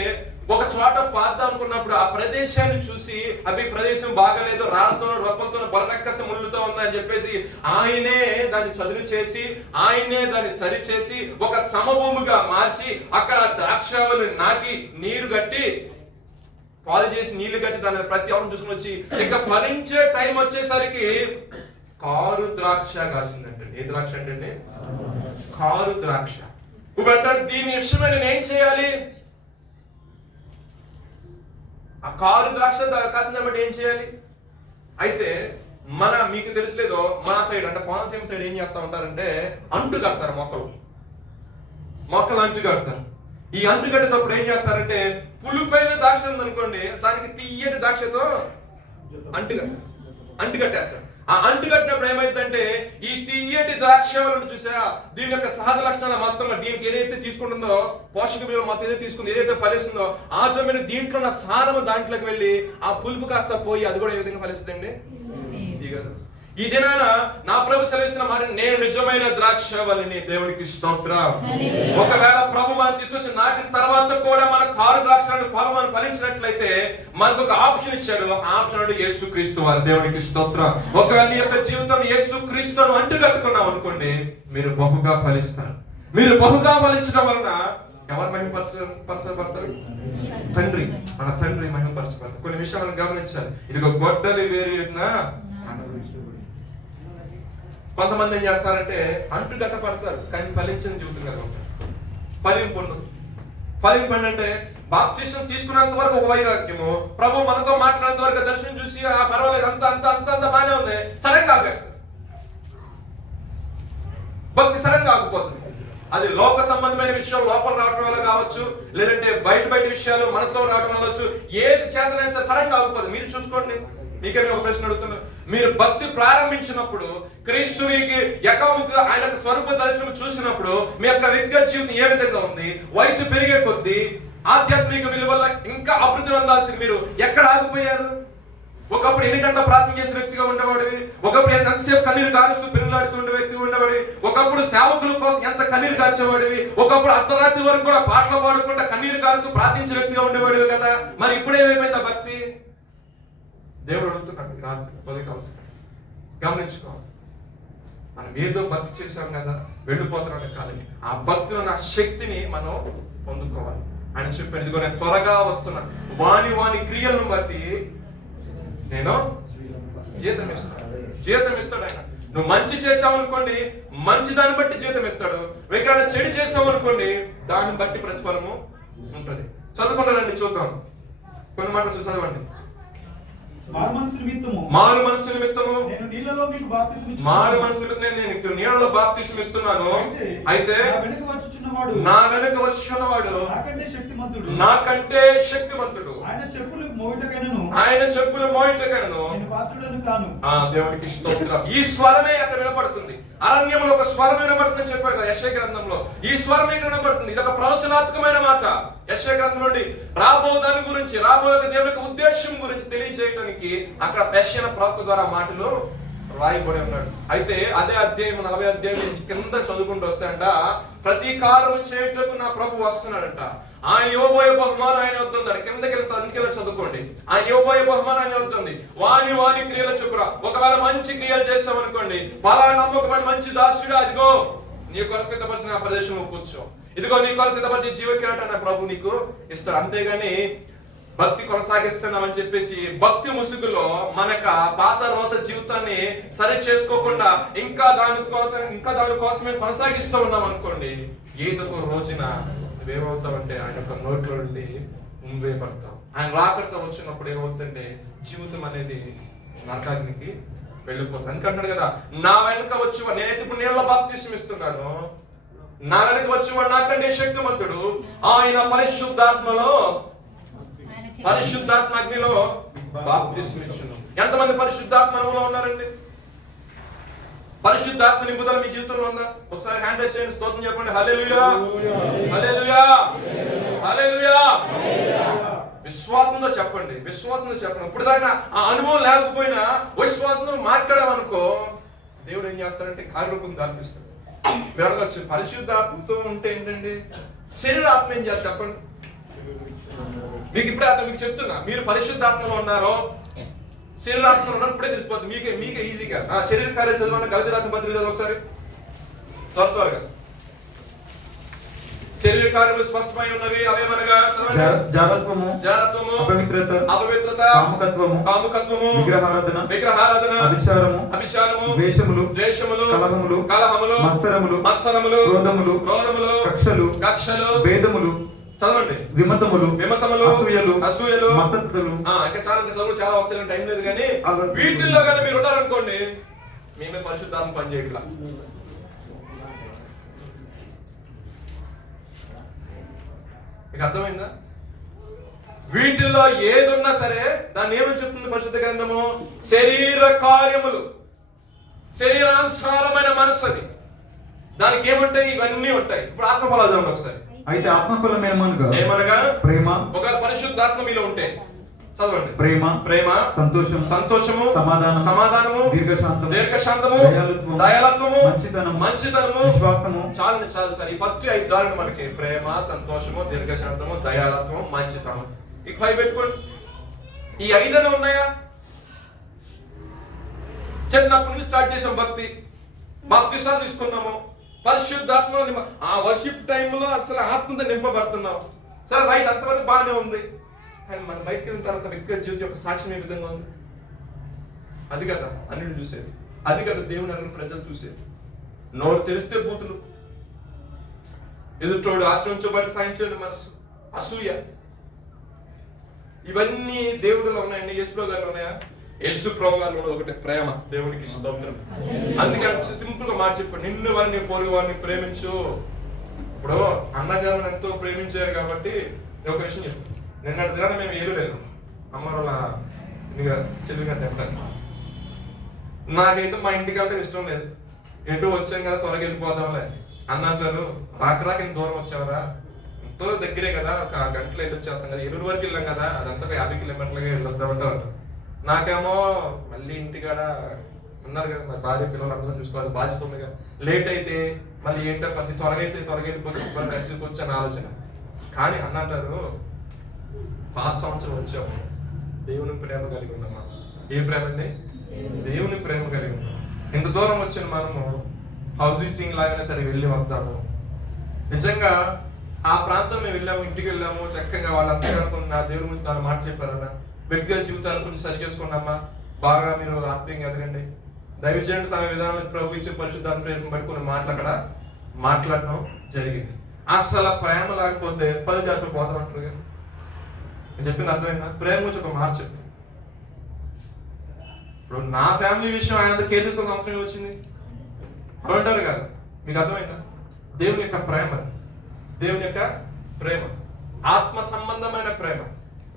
ఒక చోట పాద్దాం అనుకున్నప్పుడు ఆ ప్రదేశాన్ని చూసి అవి ప్రదేశం బాగాలేదు, రాళ్ళతో రొప్పలతో బలనక్కస ముళ్ళుతో ఉందని చెప్పేసి ఆయనే దాన్ని చదును చేసి ఆయనే దాన్ని సరి చేసి ఒక సమభూమిగా మార్చి అక్కడ ద్రాక్షవల్లిని నాటి నీరు కట్టి పాలు చేసి నీళ్లు కట్టి దాన్ని ప్రతి అవసరం చూసుకుని వచ్చి ఇంకా ఫలించే టైం వచ్చేసరికి కారు ద్రాక్ష కాసిందంటే. ఏ ద్రాక్ష అంటే కారు ద్రాక్ష. ఇప్పుడు అంటారు, దీని విషయమే నేను ఏం చేయాలి? ఆ కారు ద్రాక్ష కాసిందని బట్టి ఏం చేయాలి? అయితే మీకు తెలుసులేదో, మన సైడ్ అంటే కోనసీమ సైడ్ ఏం చేస్తా ఉంటారంటే అంటు కడతారు. మొక్కలు అంటు కడతారు. ఈ అంటు కట్టేటప్పుడు ఏం చేస్తారంటే, పులుపైన ద్రాక్ష ఉందనుకోండి, దానికి తీయటి ద్రాక్షతో అంటు కట్టేస్తారు. ఆ అంటు కట్టినప్పుడు ఏమైందంటే, ఈ తీయటి ద్రాక్ష చూసా దీని యొక్క సహజ లక్షణాలు మొత్తం దీనికి ఏదైతే తీసుకుంటుందో, పోషక విలువ మొత్తం ఏదైతే తీసుకుందో, ఏదైతే ఫలిస్తుందో ఆటోమేటిక్ దీంట్లో ఉన్న సారము దాంట్లోకి వెళ్ళి ఆ పులుపు కాస్త పోయి అది కూడా ఏ విధంగా ఫలిస్తుందండి? ఈ దినాన నా ప్రభు సెలవిస్తున్న మాట, నేను నిజమైన ద్రాక్షవల్లిని. దేవునికి స్తోత్రం. ఒకవేళ ప్రభు మనం తీసుకొచ్చి నాటిన తర్వాత కూడా మన కారు ద్రాక్షలను ఫలం ఫలించినట్లయితే మనకు ఒక ఆప్షన్ ఇచ్చాడు. ఆ ఆప్షన్ యేసుక్రీస్తు వారు. దేవునికి స్తోత్రం. ఒకవేళ నీ యొక్క జీవితం యేసుక్రీస్తును అంటు కట్టుకున్నాం అనుకోండి, మీరు బహుగా ఫలిస్తారు. మీరు బహుగా ఫలించడం వలన ఎవరు మహిమపరచబడతారు? తండ్రి, మన తండ్రి మహిమపరచబడతారు. కొన్ని విషయాలను గమనించాలి. ఇది ఒక గొడ్డలి వేరున కొంతమంది ఏం చేస్తారంటే అంటు కట్టపడతారు, కానీ ఫలించని జీవితం కదా. ఫలింపు అంటే బాప్తిసం తీసుకున్నంత వరకు ఒక వైరాగ్యము, ప్రభు మనతో మాట్లాడినంత వరకు దర్శనం చూసి పర్వాలేదు అంత అంత అంత అంత బాగానే ఉంది, సడన్గా ఆపేస్తుంది. భక్తి సడన్గా ఆగిపోతుంది. అది లోక సంబంధమైన విషయాలు లోపల రావడం వల్ల కావచ్చు, లేదంటే బయట విషయాలు మనసులో రావడం వల్ల వచ్చు. ఏది చేతనైనా సడన్గా ఆగిపోతుంది. మీరు చూసుకోండి. మీకే ఒక ప్రశ్న అడుగుతున్నా. మీరు భక్తి ప్రారంభించినప్పుడు, క్రీస్తునికి యెహోవాకు ఆయన స్వరూప దర్శనం చూసినప్పుడు మీ యొక్క వ్యక్తిగత జీవితం ఏ విధంగా ఉంది? వయసు పెరిగే కొద్దీ ఆధ్యాత్మిక విలువల ఇంకా అభివృద్ధి పొందాల్సింది మీరు ఎక్కడ ఆగిపోయారు? ఒకప్పుడు ఎన్ని గంటల ప్రార్థన చేసే వ్యక్తిగా ఉండేవాడివి. ఒకప్పుడు ఎంతసేపు కన్నీరు కారుస్తూ పెరుగులాడుతూ ఉండే వ్యక్తిగా ఉండేవాడి. ఒకప్పుడు సేవకుల కోసం ఎంత కన్నీరు కార్చేవాడివి. ఒకప్పుడు అర్ధరాత్రి వరకు కూడా పాటలు పాడుకుంటా కన్నీరు కారుస్తూ ప్రార్థించే వ్యక్తిగా ఉండేవాడివి కదా. మరి ఇప్పుడు ఏమైపోయింది ఆ భక్తి? దేవుడు అడుగుతున్నాడు రాత్రి ఉదయకాలం గమనించుకోవాలి. మనం ఏదో భక్తి చేశాం కదా వెళ్ళిపోతున్నాడు కాదని, ఆ భక్తిలో నా శక్తిని మనం పొందుకోవాలి. ఆయన చెప్పాను, ఇదిగో నేను త్వరగా వస్తున్నాను, వాని క్రియలను బట్టి నేను జీతం ఇస్తాడు ఆయన. నువ్వు మంచి చేసావు అనుకోండి, మంచి దాన్ని బట్టి జీతం ఇస్తాడు. ఎక్కడైనా చెడు చేసావు అనుకోండి, దాన్ని బట్టి ప్రతిఫలము ఉంటుంది. చదువుకుంటారండి, చూద్దాం. కొన్ని మాటలు చదవండి. మారు మనసు నిమిత్తము నేను నీళ్ళలో బాప్తిసం ఇస్తున్నాను. అయితే నా వెనుక వచ్చుచున్నవాడు నాకంటే శక్తిమంతుడు. ఆయన చెప్పులు మోయుటకైనను దేవునికి స్తోత్రం. ఈ స్వరమే అక్కడ వినపడుతుంది. అరణ్యంలో ఒక స్వరం వినబడుతుందని చెప్పాడు కదా యెషయా గ్రంథంలో. ఈ స్వరం ఇక్కడ వినబడుతుంది. ఇది ఒక ప్రవచనాత్మకమైన మాట. యెషయా గ్రంథం నుండి రాబో దాని గురించి, రాబోయే దేవుని యొక్క ఉద్దేశం గురించి తెలియజేయడానికి అక్కడ యెషయా ప్రవక్త ద్వారా మాటలు రాయబడి ఉన్నాడు. అయితే అదే అధ్యాయం 40 అధ్యాయం నుంచి కింద చదువుకుంటూ వస్తాయంట, ప్రతీకారం చేయటకు నా ప్రభు వస్తున్నాడంట. ఆయన ఇవ్వబోయే బహుమానం ఆయన వద్దుంది. కిందకి చదువుకోండి. ఆయన ఇవ్వబోయే బహుమానం ఆయన వద్దుంది. వాని క్రియల చొప్పున ఒకవేళ మంచి క్రియలు చేస్తాం అనుకోండి, పలానా నమ్మకమైన మంచి దాసుడా, అదిగో నీ కొరకు సిద్ధపరిచిన ప్రదేశం కూర్చో, ఇదిగో నీ కొరకు సిద్ధపరిచిన జీవకిరీటాన్ని ప్రభు నీకు ఇస్తాడు. అంతేగాని భక్తి కొనసాగిస్తున్నామని చెప్పేసి భక్తి ముసుగులో మనక పాత రోత జీవితాన్ని సరి చేసుకోకుండా ఇంకా దాని కోసమే కొనసాగిస్తూ ఉన్నాం అనుకోండి, ఏదో ఒక రోజున ఏమవుతామంటే ఆయన యొక్క నోట్లో నుండి ముందే పడతాం. ఆయన రాకడతో వచ్చినప్పుడు ఏమవుతుందంటే జీవితం అనేది నరకాగ్నికి వెళ్ళిపోతుంది. అందుకంటాడు కదా, నా వెనుక వచ్చి నేనైతే ఇప్పుడు నీళ్ళలో బాప్తిసం ఇస్తున్నాను, నా వెనక వచ్చేవాడు నాకంటే శక్తిమంతుడు, ఆయన పరిశుద్ధాత్మలో పరిశుద్ధాత్మ అగ్నిలో బాప్తిస్మిచ్చును. ఎంతమంది పరిశుద్ధాత్మలో ఉన్నారండి? పరిశుద్ధాత్మ నింపుదల మీ జీవితంలో ఉందా? ఒకసారి హ్యాండ్ రైజ్ చేయండి, స్తోత్రం చెప్పండి. హల్లెలూయా, హల్లెలూయా, హల్లెలూయా. విశ్వాసంతో చెప్పండి, విశ్వాసంతో చెప్పండి. ఇప్పుడు దాకా ఆ అనుభవం లేకపోయినా విశ్వాసంతో మాట్లాడామనుకో, దేవుడు ఏం చేస్తాడంటే కార్యరూపం కల్పిస్తాడు. మీరు అడగచ్చు, పరిశుద్ధాత్మతో ఉంటే ఏంటండి? శరీరాత్మ ఏం చేయాలి చెప్పండి? మీకు ఇప్పుడే అర్థం, మీకు చెప్తున్నా. మీరు పరిశుద్ధాత్మలో ఉన్నారో శరీరాత్మలో ఉన్నప్పుడే తెలిసిపోతుంది మీకే ఈజీగా. శరీర కార్యాలు చదవండి, గలతీ రాసిన పత్రిక చదవండి ఒకసారి త్వరగా. శరీర కార్యములు స్పష్టమై ఉన్నవి, అవేమనగా జారత్వము, అపవిత్రత, కాముకత్వము, విగ్రహారాధన, అభిచారము, ద్వేషములు, కలహములు, మత్సరములు, క్రోధములు, కక్షలు, భేదములు, చదవండి, విమతములు, అసూయలు, మత్తతులు. ఇంకా చాలా వస్తాయి, టైం లేదు. కానీ వీటిల్లో కానీ మీరు ఉన్నారనుకోండి, మీ మీద పరిశుద్ధాత్మ పనిచేయట్లా. మీకు అర్థమైందా? వీటిల్లో ఏదున్నా సరే దాన్ని ఏమని చెప్తుంది పరిశుద్ధ గ్రంథము? శరీర కార్యములు, శరీరానుసారమైన మనసు. అది దానికి ఏముంటాయి? ఇవన్నీ ఉంటాయి. ఇప్పుడు ఆత్మఫలాలు చదవండి ఒకసారి. అయితే ఆత్మఫలం ఏమనగా ప్రేమ, ఒక పరిశుద్ధాత్మ మీలో ఉంటే చదవండి. ప్రేమ, సంతోషము, సమాధానము, దీర్ఘశాంతము, దయాళత్వము, మంచితనము, విశ్వాసము. చాలు సార్, ఈ ఫస్ట్ 5 చాలండి మనకి. ప్రేమ, సంతోషము, దీర్ఘశాంతము, దయాళత్వము, మంచితనం. ఇక 5 పెట్టుకోండి. ఈ 5 ఉన్నాయా? చిన్నప్పటి నుంచి స్టార్ట్ చేసాం భక్తి, బాప్తిసాలు తీసుకున్నాము, పరిశుద్ధాత్మ ఆ వర్షిప్ టైంలో అసలు ఆత్మతో నింపబడుతున్నాం. సరే రైట్, అంతవరకు బాగానే ఉంది. కానీ మన బయటకు వెళ్ళిన తర్వాత వ్యక్తిగత జీవితం యొక్క సాక్ష్యం ఏ విధంగా ఉంది? అది కదా అన్నిటి చూసేది, అది కదా దేవుని అన్ని ప్రజలు చూసేది. నోరు తెలిస్తే బూతులు, ఎదుటోడు ఆశ్రయించబడి సాయించండి మనసు, అసూయ, ఇవన్నీ దేవుడిలో ఉన్నాయండి. యేసుప్రభు గారిలో ఉన్నాయా? యేసుప్రభు గారిలో ఒకటి ప్రేమ. దేవునికి స్తోత్రం. అందుకే సింపుల్ గా మాట చెప్పండి, నిన్ను వారిని పొరుగు వారిని ప్రేమించు. ఇప్పుడు అన్నగారిని ఎంతో ప్రేమించారు కాబట్టి ఒక విషయం చెప్తాను. నిన్నటి దినాన్ని మేము ఏలూరు అమ్మ వాళ్ళ చెల్లి గారు చెప్తాను. నాకైతే మా ఇంటికి అంటే ఇష్టం లేదు. ఎటు వచ్చాం కదా త్వరగా వెళ్ళిపోదాంలే అన్నంటారు. రాక ఇంత దూరం వచ్చావరా, ఎంతో దగ్గరే కదా, ఒక గంటలో అయితే వచ్చేస్తాం కదా, ఏలూరు వరకు వెళ్ళాం కదా, అదంతా 50 కిలోమీటర్లుగా వెళ్ళొద్దామంటారు. నాకేమో మళ్ళీ ఇంటికాడ ఉన్నారు కదా, మరి భార్య పిల్లలు అందరం చూసుకోవాలి, బాధ్యత ఉంది కదా. లేట్ అయితే మళ్ళీ ఏంటో పరిస్థితి, త్వరగా వెళ్ళిపోవచ్చు అని ఆలోచన. కానీ అన్నంటారు, పాత సంవత్సరం వచ్చాము, దేవుని ప్రేమ కలిగి ఉన్నామా? ఏ ప్రేమ అండి? దేవుని ప్రేమ కలిగి ఉన్నాం. ఇంత దూరం వచ్చిన మనము హౌస్ విజిటింగ్ లాగానే సరే వెళ్ళి వద్దాము. నిజంగా ఆ ప్రాంతం మేము వెళ్ళాము, ఇంటికి వెళ్ళాము, చక్కగా వాళ్ళందరూ అనుకున్న దేవుని గురించి 4 మాట చెప్పారన్నా. వ్యక్తిగత జీవితాలు కొంచెం సరి చేసుకోండమ్మా, బాగా మీరు ఆత్మీయంగా ఎదగండి, దైవజనుడు తమ విధానం ప్రభు ఇచ్చే పరిశుద్ధాత్మ ప్రేమ బట్టి కొన్ని మాటలు అక్కడ మాట్లాడడం జరిగింది. అసలు ప్రేమ లేకపోతే 10 జాతులు పోతామంటారు కదా. నేను చెప్పింది అర్థమైందా? ప్రేమ గురించి ఒక మాట చెప్తాను. ఇప్పుడు నా ఫ్యామిలీ విషయం ఆయన కేర్ తీసుకున్న అవసరం వచ్చింది అంటారు కదా. మీకు అర్థమైందా? దేవుని యొక్క ప్రేమ, దేవుని యొక్క ప్రేమ, ఆత్మ సంబంధమైన ప్రేమ.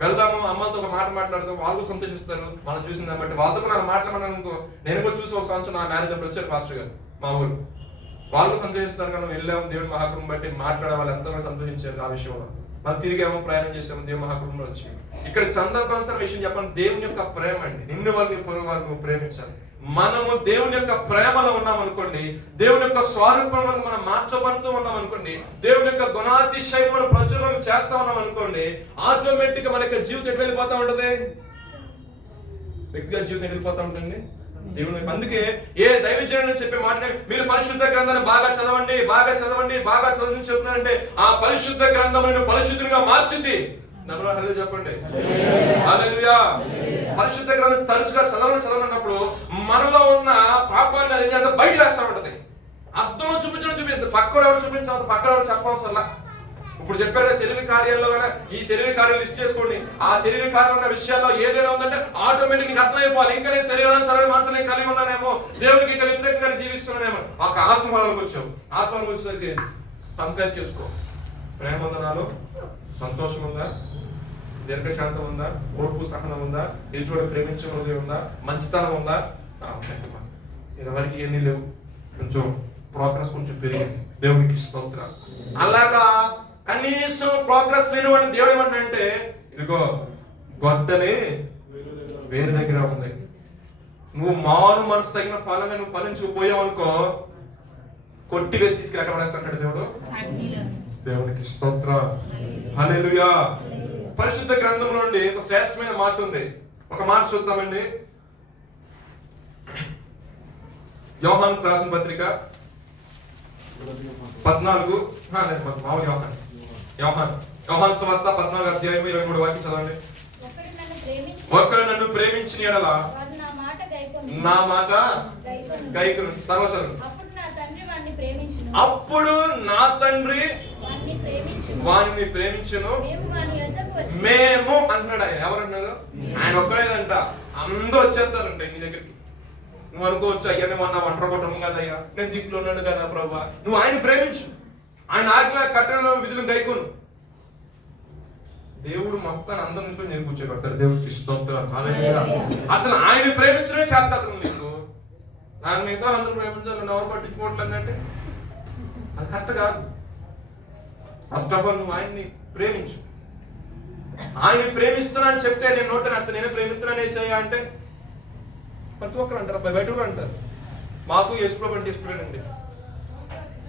వెళ్దాము, అమ్మతో ఒక మాట మాట్లాడదాం, వాళ్ళు సంతోషిస్తారు మనం చూసిన దాన్ని బట్టి. వాళ్ళతో నాకు మాట్లాడమని అనుకో, నేను కూడా చూసి ఒక సంవత్సరం నా మ్యారేజ్ అప్పుడు వచ్చారు పాస్టర్ గారు మా ఊరు, వాళ్ళు సంతోషిస్తారు. కానీ వెళ్ళాము, దేవుని మహాకృపను బట్టి మాట్లాడే వాళ్ళు ఎంతో సంతోషించారు ఆ విషయంలో. మనం తిరిగేమో, ప్రయాణం చేసాము, దేవుని మహాకృపంలో వచ్చి. ఇక్కడ సందర్భానుసార విషయం చెప్పండి, దేవుని యొక్క ప్రేమ అండి. నిన్ను వాళ్ళని పొరుగు వారిని ప్రేమించాలి. మనము దేవుని యొక్క ప్రేమలో ఉన్నాం అనుకోండి, దేవుని యొక్క స్వరూపంలో మనం మార్చబడుతూ ఉన్నాం అనుకోండి, దేవుని యొక్క గుణాతిశయం మనం ప్రచురణ చేస్తా ఉన్నాం అనుకోండి, ఆటోమేటిక్ గా మన యొక్క జీవితం ఎటు వెళ్ళిపోతా ఉంటది? వ్యక్తిగత జీవితం వెళ్ళిపోతా ఉంటుంది దేవుని. అందుకే ఏ దైవజనుడు చెప్పే మాట, మీరు పరిశుద్ధ గ్రంథాన్ని బాగా చదవండి, బాగా చదవని చెప్తున్నారంటే ఆ పరిశుద్ధ గ్రంథం పరిశుద్ధంగా మార్చింది. నమ్మరు చెప్పండి. హల్లెలూయా. పరిశుద్ధ గ్రంథం తరచుగా చదవనప్పుడు మనలో ఉన్న పాపాన్ని అది చేస్తే బయట వేస్తా ఉంటది. అర్థంలో చూపిస్తుంది. పక్కన ఎవరు చూపించాల్సిన, పక్కన ఎవరు చెప్పవసరలా. ఇప్పుడు చెప్పారు శరీర కార్యాల్లో కూడా ఈ శరీర కార్యాలు లిస్ట్ చేసుకోండి. ఆ శరీర కార్యాలు ఉన్న విషయాల్లో ఏదైనా ఉందంటే ఆటోమేటిక్ నీకు అర్థమైపోవాలి. ఇంకా నేను శరీరాన్ని సరైన మనసుని కలిగి ఉన్నానేమో, దేవునికి ఇంకా వ్యతిరేకంగా జీవిస్తున్నానేమో. ఒక ఆత్మఫలాలకు వచ్చావు. ఆత్మలకు వచ్చేసరికి కంపేర్ చేసుకో. ప్రేమ ఉందా నాలో, సంతోషం ఉందా, దీర్ఘశాంతం ఉందా, ఓర్పు సహనం ఉందా, ఎదుటి ప్రేమించే హృదయం ఉందా, మంచితనం ఉందా? ఎవరికి ఎన్ని లేవు. కొంచెం ప్రోగ్రెస్ కొంచెం పెరిగింది, దేవునికి స్తోత్రం. అలాగా కనీసం ప్రోగ్రెస్ లేనివాడిని దేవుడు ఏమంటే, ఇదిగో గొడ్డలి వేరే దగ్గర ఉంది, నువ్వు మారు మనసు తగిన ఫలంగా నువ్వు ఫలించుకుపోయావు అనుకో, కొట్టి వేసి తీసుకెళ్ళి ఎక్కడ పడేస్తాడు దేవుడు. దేవునికి స్తోత్రం, హల్లెలూయా. పరిశుద్ధ గ్రంథంలో నుండి ఒక శ్రేష్టమైన మాట ఉంది, ఒక మాట చూద్దామండి. యోహాను రాసిన పత్రిక 14 యోహాను సువార్త 14 అధ్యాయం 23 వాక్యం చదవండి. ఒకడు నన్ను ప్రేమించిన యెడల నా మాట గైకొను. తర్వాత అప్పుడు నా తండ్రి వారిని ప్రేమించును, మేము అంటున్నాడు. ఆయన ఎవరన్నారు? ఆయన ఒక్కడేదంట, అందరూ వచ్చేస్తారంట నీ దగ్గరికి. నువ్వు అనుకోవచ్చు, అయ్యా నువ్వు అన్న ఒంటరి కుటుంబం కదయ్యా, నేను దిక్కులో ఉన్నాను కదా ప్రభా. నువ్వు ఆయన ప్రేమించు, ఆయన ఆజ్ఞ కట్టడంలో విధులు గైకోను. దేవుడు మొత్తాన్ని అందరితో నేను కూర్చోబెడతారు. దేవుడికి స్తోత్రం, హల్లెలూయా. అసలు ఆయన ప్రేమించడమే చేస్తాను నీకు. నాకు మిగతా అందరూ ప్రేమించాలి, ఎవరు పట్టించుకోవట్లేదంటే అది కరెక్ట్ కాదు. ఫస్ట్ ఆఫ్ ఆల్ నువ్వు ఆయన్ని ప్రేమించు. ఆయన ప్రేమిస్తున్నా అని చెప్తే నేను నోట నేనే ప్రేమిస్తున్నాను వేసాయా అంటే ప్రతి ఒక్కరు అంటారు, బయట కూడా అంటారు. మాకు యేసుప్రభు అంటే ఇష్టమేనండి,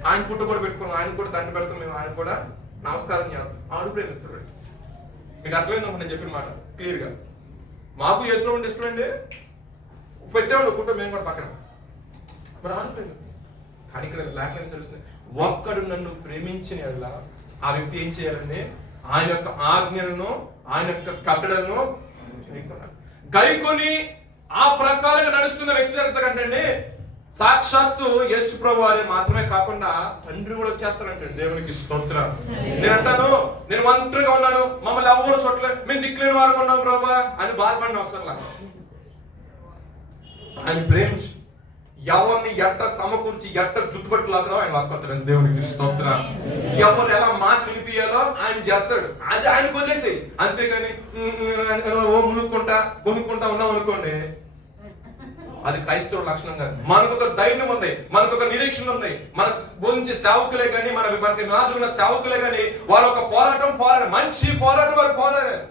ఆయన పుట్టు కూడా పెట్టుకున్నాం, ఆయన కూడా దండ పెడతాం, మేము ఆయన కూడా నమస్కారం చేస్తాం. ఆడు ప్రేమిస్తాడు. మీకు అర్థమైందమ్మా నేను చెప్పిన మాట క్లియర్ గా. మాకు యేసుప్రభు అంటే ఇష్టమండి, పెట్టేవాళ్ళు పుట్టు మేము కూడా పక్కన, మరి ఆడు ప్రేమిస్తాం. కానీ ఇక్కడ లేఖనం తెలుస్తుంది, ఒక్కడు నన్ను ప్రేమించిన యెడల ఆ వ్యక్తి ఏం చేయాలండి? ఆయన యొక్క ఆజ్ఞలను, ఆయన యొక్క కట్టడలను గైకొని ఆ ప్రకారంగా నడుస్తున్న వ్యక్తి ఎంతకంటే సాక్షాత్తు యేసు ప్రభు వారే మాత్రమే కాకుండా తండ్రి కూడా వచ్చేస్తానంటే దేవునికి స్తోత్రం. నేను అంటాను, నేను ఒంటరిగా ఉన్నాను, మమ్మల్ని ఎవరు చూడలేదు, మేము దిక్కులేని వారు ఉన్నాం ప్రభు అని బాధపడిన అవసరం. ఆయన ప్రేమించి ఎవరిని ఎట్ట సమకూర్చి ఎట్ట జుట్టుబట్టులాగా ఆయన వాక్కొస్తాడు. దేవునికి స్తోత్రం. ఎవరు ఎలా మాట వినిపియాలో ఆయన చేస్తాడు, అది ఆయన వదిలేసి. అంతేగాని కొనుక్కుంటా ఉన్నాం అనుకోండి, అది క్రైస్తవ లక్షణం కాదు. మనకు ఒక ధైర్యం ఉంది, మనకు ఒక నిరీక్షణ ఉంది. మన బోధించే సేవకులే కానీ, మనకి నాదున్న సేవకులే కానీ, వాళ్ళ ఒక పోరాటం మంచి పోరాటం వారు పోరాడారు.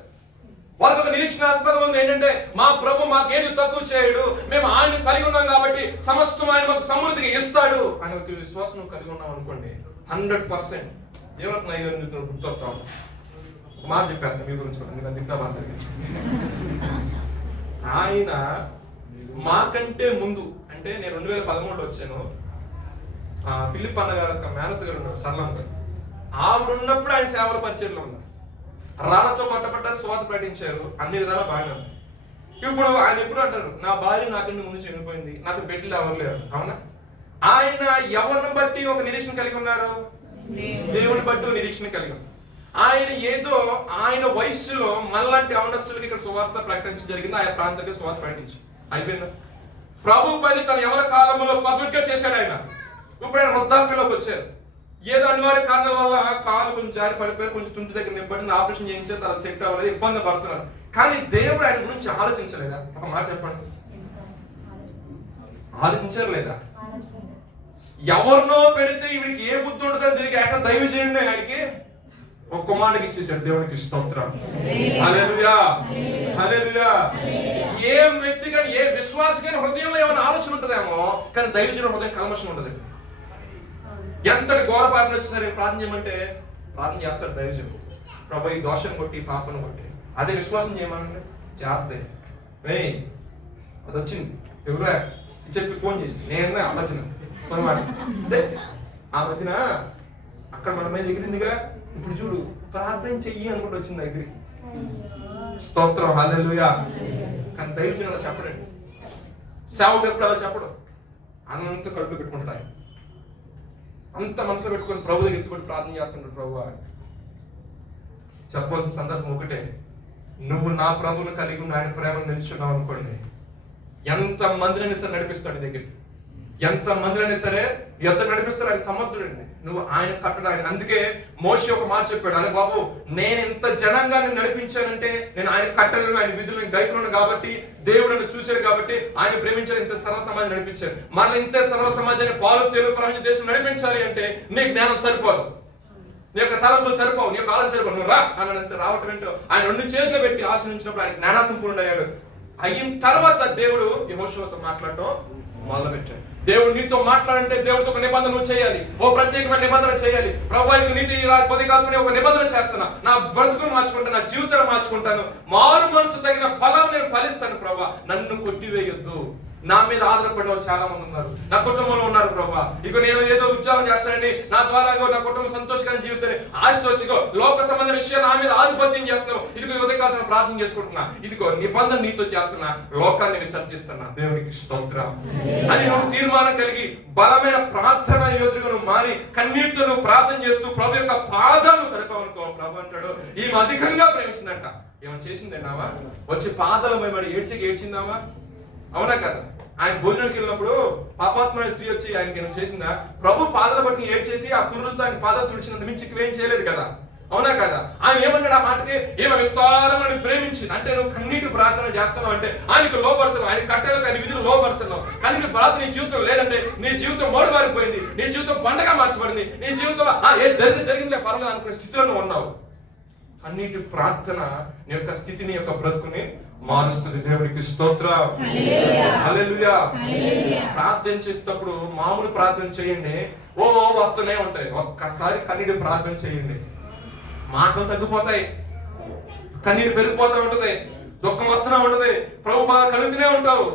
వాళ్ళకి ఒక నిరీక్షణాస్పదం ఉంది, ఏంటంటే మా ప్రభు మాకేది తక్కువ చేయడు, మేము ఆయన కలిగి ఉన్నాం కాబట్టి సమస్తం ఆయన మాకు సమృద్ధిగా ఇస్తాడు అని ఒక విశ్వాసం కలిగి ఉన్నాం అనుకోండి, 100% ఏమవుతుంది గుర్తొస్తాం. ఒక మాట చెప్పేస్తాను మీ గురించి, ఆయన మాకంటే ముందు, అంటే నేను 2013లో వచ్చాను. ఫిలిప్ అన్న గారు ఒక మేనత్ గారు ఉన్నారు, సరళం గారు. ఆవిడ ఉన్నప్పుడు ఆయన సేవల పరిచయంలో ఉన్నారు. రాళ్లతో కొట్టబడ్డారు, సువార్త ప్రకటించారు, అన్ని విధాలా బాగానే ఉంది. ఇప్పుడు ఆయన ఎప్పుడు అంటారు, నా భార్య నాకంటే ముందు చనిపోయింది, నాకు బిడ్డలు ఎవరు లేరు. అవునా? ఆయన ఎవరిని బట్టి ఒక నిరీక్షణ కలిగి ఉన్నారు? దేవుని బట్టి నిరీక్షణ కలిగి ఉన్నారు. ఆయన ఏదో ఆయన వయస్సులో మనలాంటి అవనస్తులకి ఇక్కడ సువార్త ప్రకటించడం జరిగింది, ఆయా ప్రాంతానికి సువార్త ప్రకటించి అయిపోయిందా? ప్రభు పని తన ఎవరి కాలంలో పర్ఫెక్ట్ గా చేశాడు ఆయన. ఇప్పుడు ఆయన వృద్ధాప్యంలోకి వచ్చారు. ఏదో అనివార్య కారణం వల్ల కాలు కొంచెం జారి పడిపోయి, కొంచెం తుంటి దగ్గర నింపడి ఆపరేషన్ చేయించారు, తన సెట్ అవ్వలేదు, ఇబ్బంది పడుతున్నారు. కానీ దేవుడు ఆయన గురించి ఆలోచించలేదా? ఒక మాట చెప్పండి, ఆలోచించారు లేదా? ఎవరినో పెడితే వీడికి ఏ బుద్ధి ఉండదు, దీనికి ఎక్కడ దైవ చేయండి, ఆయనకి ఒక కుమారుడికి ఇచ్చేసాడు. దేవునికి స్తోత్రం, హల్లెలూయా, హల్లెలూయా. ఏ వ్యక్తి కానీ, ఏ విశ్వాస కానీ హృదయంలో ఏమైనా ఆలోచన ఉంటుందేమో, కానీ దైవజన హృదయం కల్మషం ఉండదు. ఎంతటి ఘోర పాపం వచ్చేసరి ప్రార్థన చేయమంటే ప్రార్థన చేస్తాడు దైవజనుడు, ప్రభు ఈ దోషం కొట్టి పాపను కొట్టి. అదే విశ్వాసం చేయమనండి, చేస్తే అది వచ్చింది ఎవరా చెప్పి ఫోన్ చేసి, నేను ఆలోచన ఆ వచ్చిన అక్కడ మన మీద ఎగిరిందిగా, ఇప్పుడు చూడు ప్రార్థన చెయ్యి అనుకుంటూ వచ్చింది దగ్గరికి. స్తోత్రం, హల్లెలూయా. కానీ దైవజనుడు అలా చెప్పడండి, సేవకు ఎప్పుడు అలా చెప్పడం. అంత కడుపు పెట్టుకుంటాయి, అంత మనసులో పెట్టుకొని ప్రభు దగ్గర ఎత్తుకొని ప్రార్థన చేస్తుంటాడు. ప్రభు చెప్పవలసిన సందర్భం ఒకటే, నువ్వు నా ప్రభువును కలిగి ఉన్న ఆయన ప్రేమను నిలుచున్నావు అనుకోండి, ఎంత మందిని సార్ నడిపిస్తాడు దగ్గరికి. ఎంత మందిరైనా సరే ఎంత నడిపిస్తారు, ఆయన సమర్థుడండి. నువ్వు ఆయన కట్టడానికి. అందుకే మోషే ఒక మాట చెప్పాడు, అరే బాబు నేను ఇంత జనంగా నడిపించానంటే నేను ఆయన కట్టలను, ఆయన విధులను గైకులను కాబట్టి, దేవుడు నన్ను చూశాడు కాబట్టి ఆయన ప్రేమించాడు, ఇంత సర్వ సమాజం నడిపించాడు. మళ్ళీ ఇంత సర్వ సమాజాన్ని పాలు తెలుగు ప్రపంచ దేశం నడిపించాలి అంటే నీ జ్ఞానం సరిపోదు, నీ యొక్క తలంపులు సరిపోవు, నీ యొక్క ఆలోచన సరిపోవు. నువ్వు రా అన్నంత రావటం ఏంటో ఆయన 2 చేతులు పెట్టి ఆశ్రయించినప్పుడు ఆయన జ్ఞానాత్మకుడు అయ్యాడు. అయిన తర్వాత దేవుడు యెహోషువతో మాట్లాడటం మొదలు పెట్టాడు. దేవుడు నీతో మాట్లాడంటే దేవుడితో ఒక నిబంధన నువ్వు చేయాలి, ఓ ప్రత్యేకమైన నిబంధన చేయాలి. ప్రభువా నీతి కొద్దిగా ఒక నిబంధన చేస్తున్నా, నా బ్రతుకును మార్చుకుంటాను, నా జీవితాన్ని మార్చుకుంటాను, మారు మనసు తగిన ఫలం నేను ఫలిస్తాను. ప్రభువా నన్ను కొట్టివేయొద్దు. నా మీద ఆధారపడిన చాలా మంది ఉన్నారు, నా కుటుంబంలో ఉన్నారు. ప్రభువా ఇక నేను ఏదో ఉద్యోగం చేస్తానని, నా ద్వారా నా కుటుంబం సంతోషంగా జీవిస్తానని ఆశతో వచ్చిగో లోక సంబంధ విషయాలు నా మీద ఆధిపత్యం చేస్తున్నావు. ఇదిగో ఉదయకాలం ప్రార్థన చేసుకుంటున్నా, ఇదిగో నిబంధన నీతో చేస్తున్నా, లోకాన్ని విసర్జిస్తున్నా. దేవునికి స్తోత్రం అని నువ్వు తీర్మానం కలిగి బలమైన ప్రార్థన యోధుడుగా నువ్వు మారి కన్నీటితో నువ్వు ప్రార్థన చేస్తూ ప్రభు యొక్క పాదాలను తడపావనుకో. ప్రభు అంటాడు ఈమె అధికంగా ప్రేమించిందంట. ఏమైనా చేసిందేనావా? వచ్చి పాదాల మరి ఏడ్చిందావా? అవునా కదా? ఆయన భోజనానికి వెళ్ళినప్పుడు పాపాత్మైన స్త్రీ వచ్చి ఆయనకి ఏమైనా చేసిందా? ప్రభు పాదాల బట్టి ఏడ్చేసి ఆ పురులతో ఆయన పాదాలు తుడిచినంత మించి ఏం చేయలేదు కదా? అవునా కదా? ఆయన ఏమన్నాడు ఆ మాటకి? ఈమె విస్తారమని ప్రేమించింది. అంటే నువ్వు కన్నీటి ప్రార్థన చేస్తున్నావు అంటే ఆయనకు లోపడుతున్నావు, ఆయన కట్టెలకు ఆయన విధులు లోపడుతున్నావు. కన్నీటి ప్రార్థన నీ జీవితం లేదంటే నీ జీవితం మోడుబారిపోయింది, నీ జీవితం పండగ మార్చబడింది, నీ జీవితంలో జరిగిందే పర్వాలేదు అనుకునే స్థితిలో నువ్వు ఉన్నావు. కన్నీటి ప్రార్థన నీ యొక్క స్థితిని, యొక్క బ్రతుకుని మారుస్తుంది. దేవునికి స్తోత్రం. హల్లెలూయా. ప్రార్థన చేసేటప్పుడు మామూలు ప్రార్థన చేయండి, ఓ వస్తూనే ఉంటాయి. ఒక్కసారి కన్నీటి ప్రార్థన చేయండి, మాటలు తగ్గిపోతాయి, కన్నీరు పెరిగిపోతూ ఉంటది, దుఃఖం వస్తూనే ఉంటది, ప్రభు బాగా కలుగుతూనే ఉంటావు,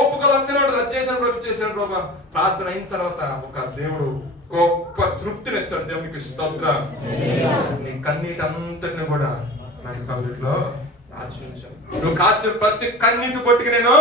ఒప్పుకలు వస్తూనే ఉంటది. అది చేసిన ప్రభు చేసిన ప్రభు. ప్రార్థన అయిన తర్వాత ఒక దేవుడు గొప్ప తృప్తిని ఇస్తాడు. దేవునికి స్తోత్రం. నీ కన్నీటి అంతటిని కూడా నాకు కళ్ళలో నువ్వు కాచే ప్రతి కన్నీటి బొట్టుకి నేను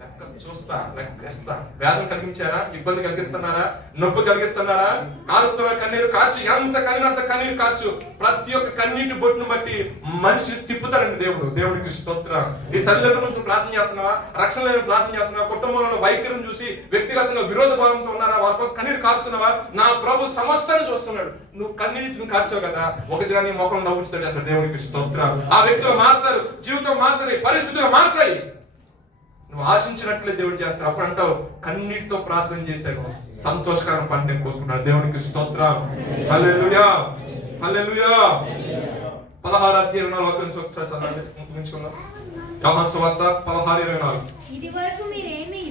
లెక్క చూస్తా, లెక్కేస్తా. వేదన కలిగించారా? ఇబ్బంది కలిగిస్తున్నారా? నొప్పి కలిగిస్తున్నారా? కారుస్తున్న కన్నీరు కార్చి, ఎంత కన్నీరు కన్నీరు కార్చు. ప్రతి ఒక్క కన్నీటి బొట్టును బట్టి మనిషి తిప్పుతాడండి దేవుడు. దేవుడికి స్తోత్రం. ఈ తల్లిదండ్రుల నుంచి ప్రార్థన చేస్తున్నావా? రక్షణ లేని ప్రార్థన చేస్తున్నావా? కుటుంబంలో వైఖరిని చూసి వ్యక్తిగతంగా విరోధ భావంతో ఉన్నారా? వారి కోసం కన్నీరు కార్చున్నావా? నా ప్రభు సమస్తాన్ని చూస్తున్నాడు. నువ్వు కన్నీటిని కార్చావు కదా, ఒక దినాన్ని ముఖం నవ్వుతాడు. అసలు దేవుడికి స్తోత్రం. ఆ వ్యక్తులు మారుతారు, జీవితం మారుతుంది, పరిస్థితులు మారుతాయి. నువ్వు ఆశించినట్లే దేవుడు చేస్తాడు. అప్పుడు అంటావు కన్నీటితో ప్రార్థన చేశాను, సంతోషకరమైన పంట కోసుకున్నాడు. దేవునికి స్తోత్రం. హల్లెలూయా, హల్లెలూయా. 16:24 ఒకసారి చదవండి, ముగించుకుందాం. యోహాను సువార్త 16:24. ఇది వరకు మీరేమీ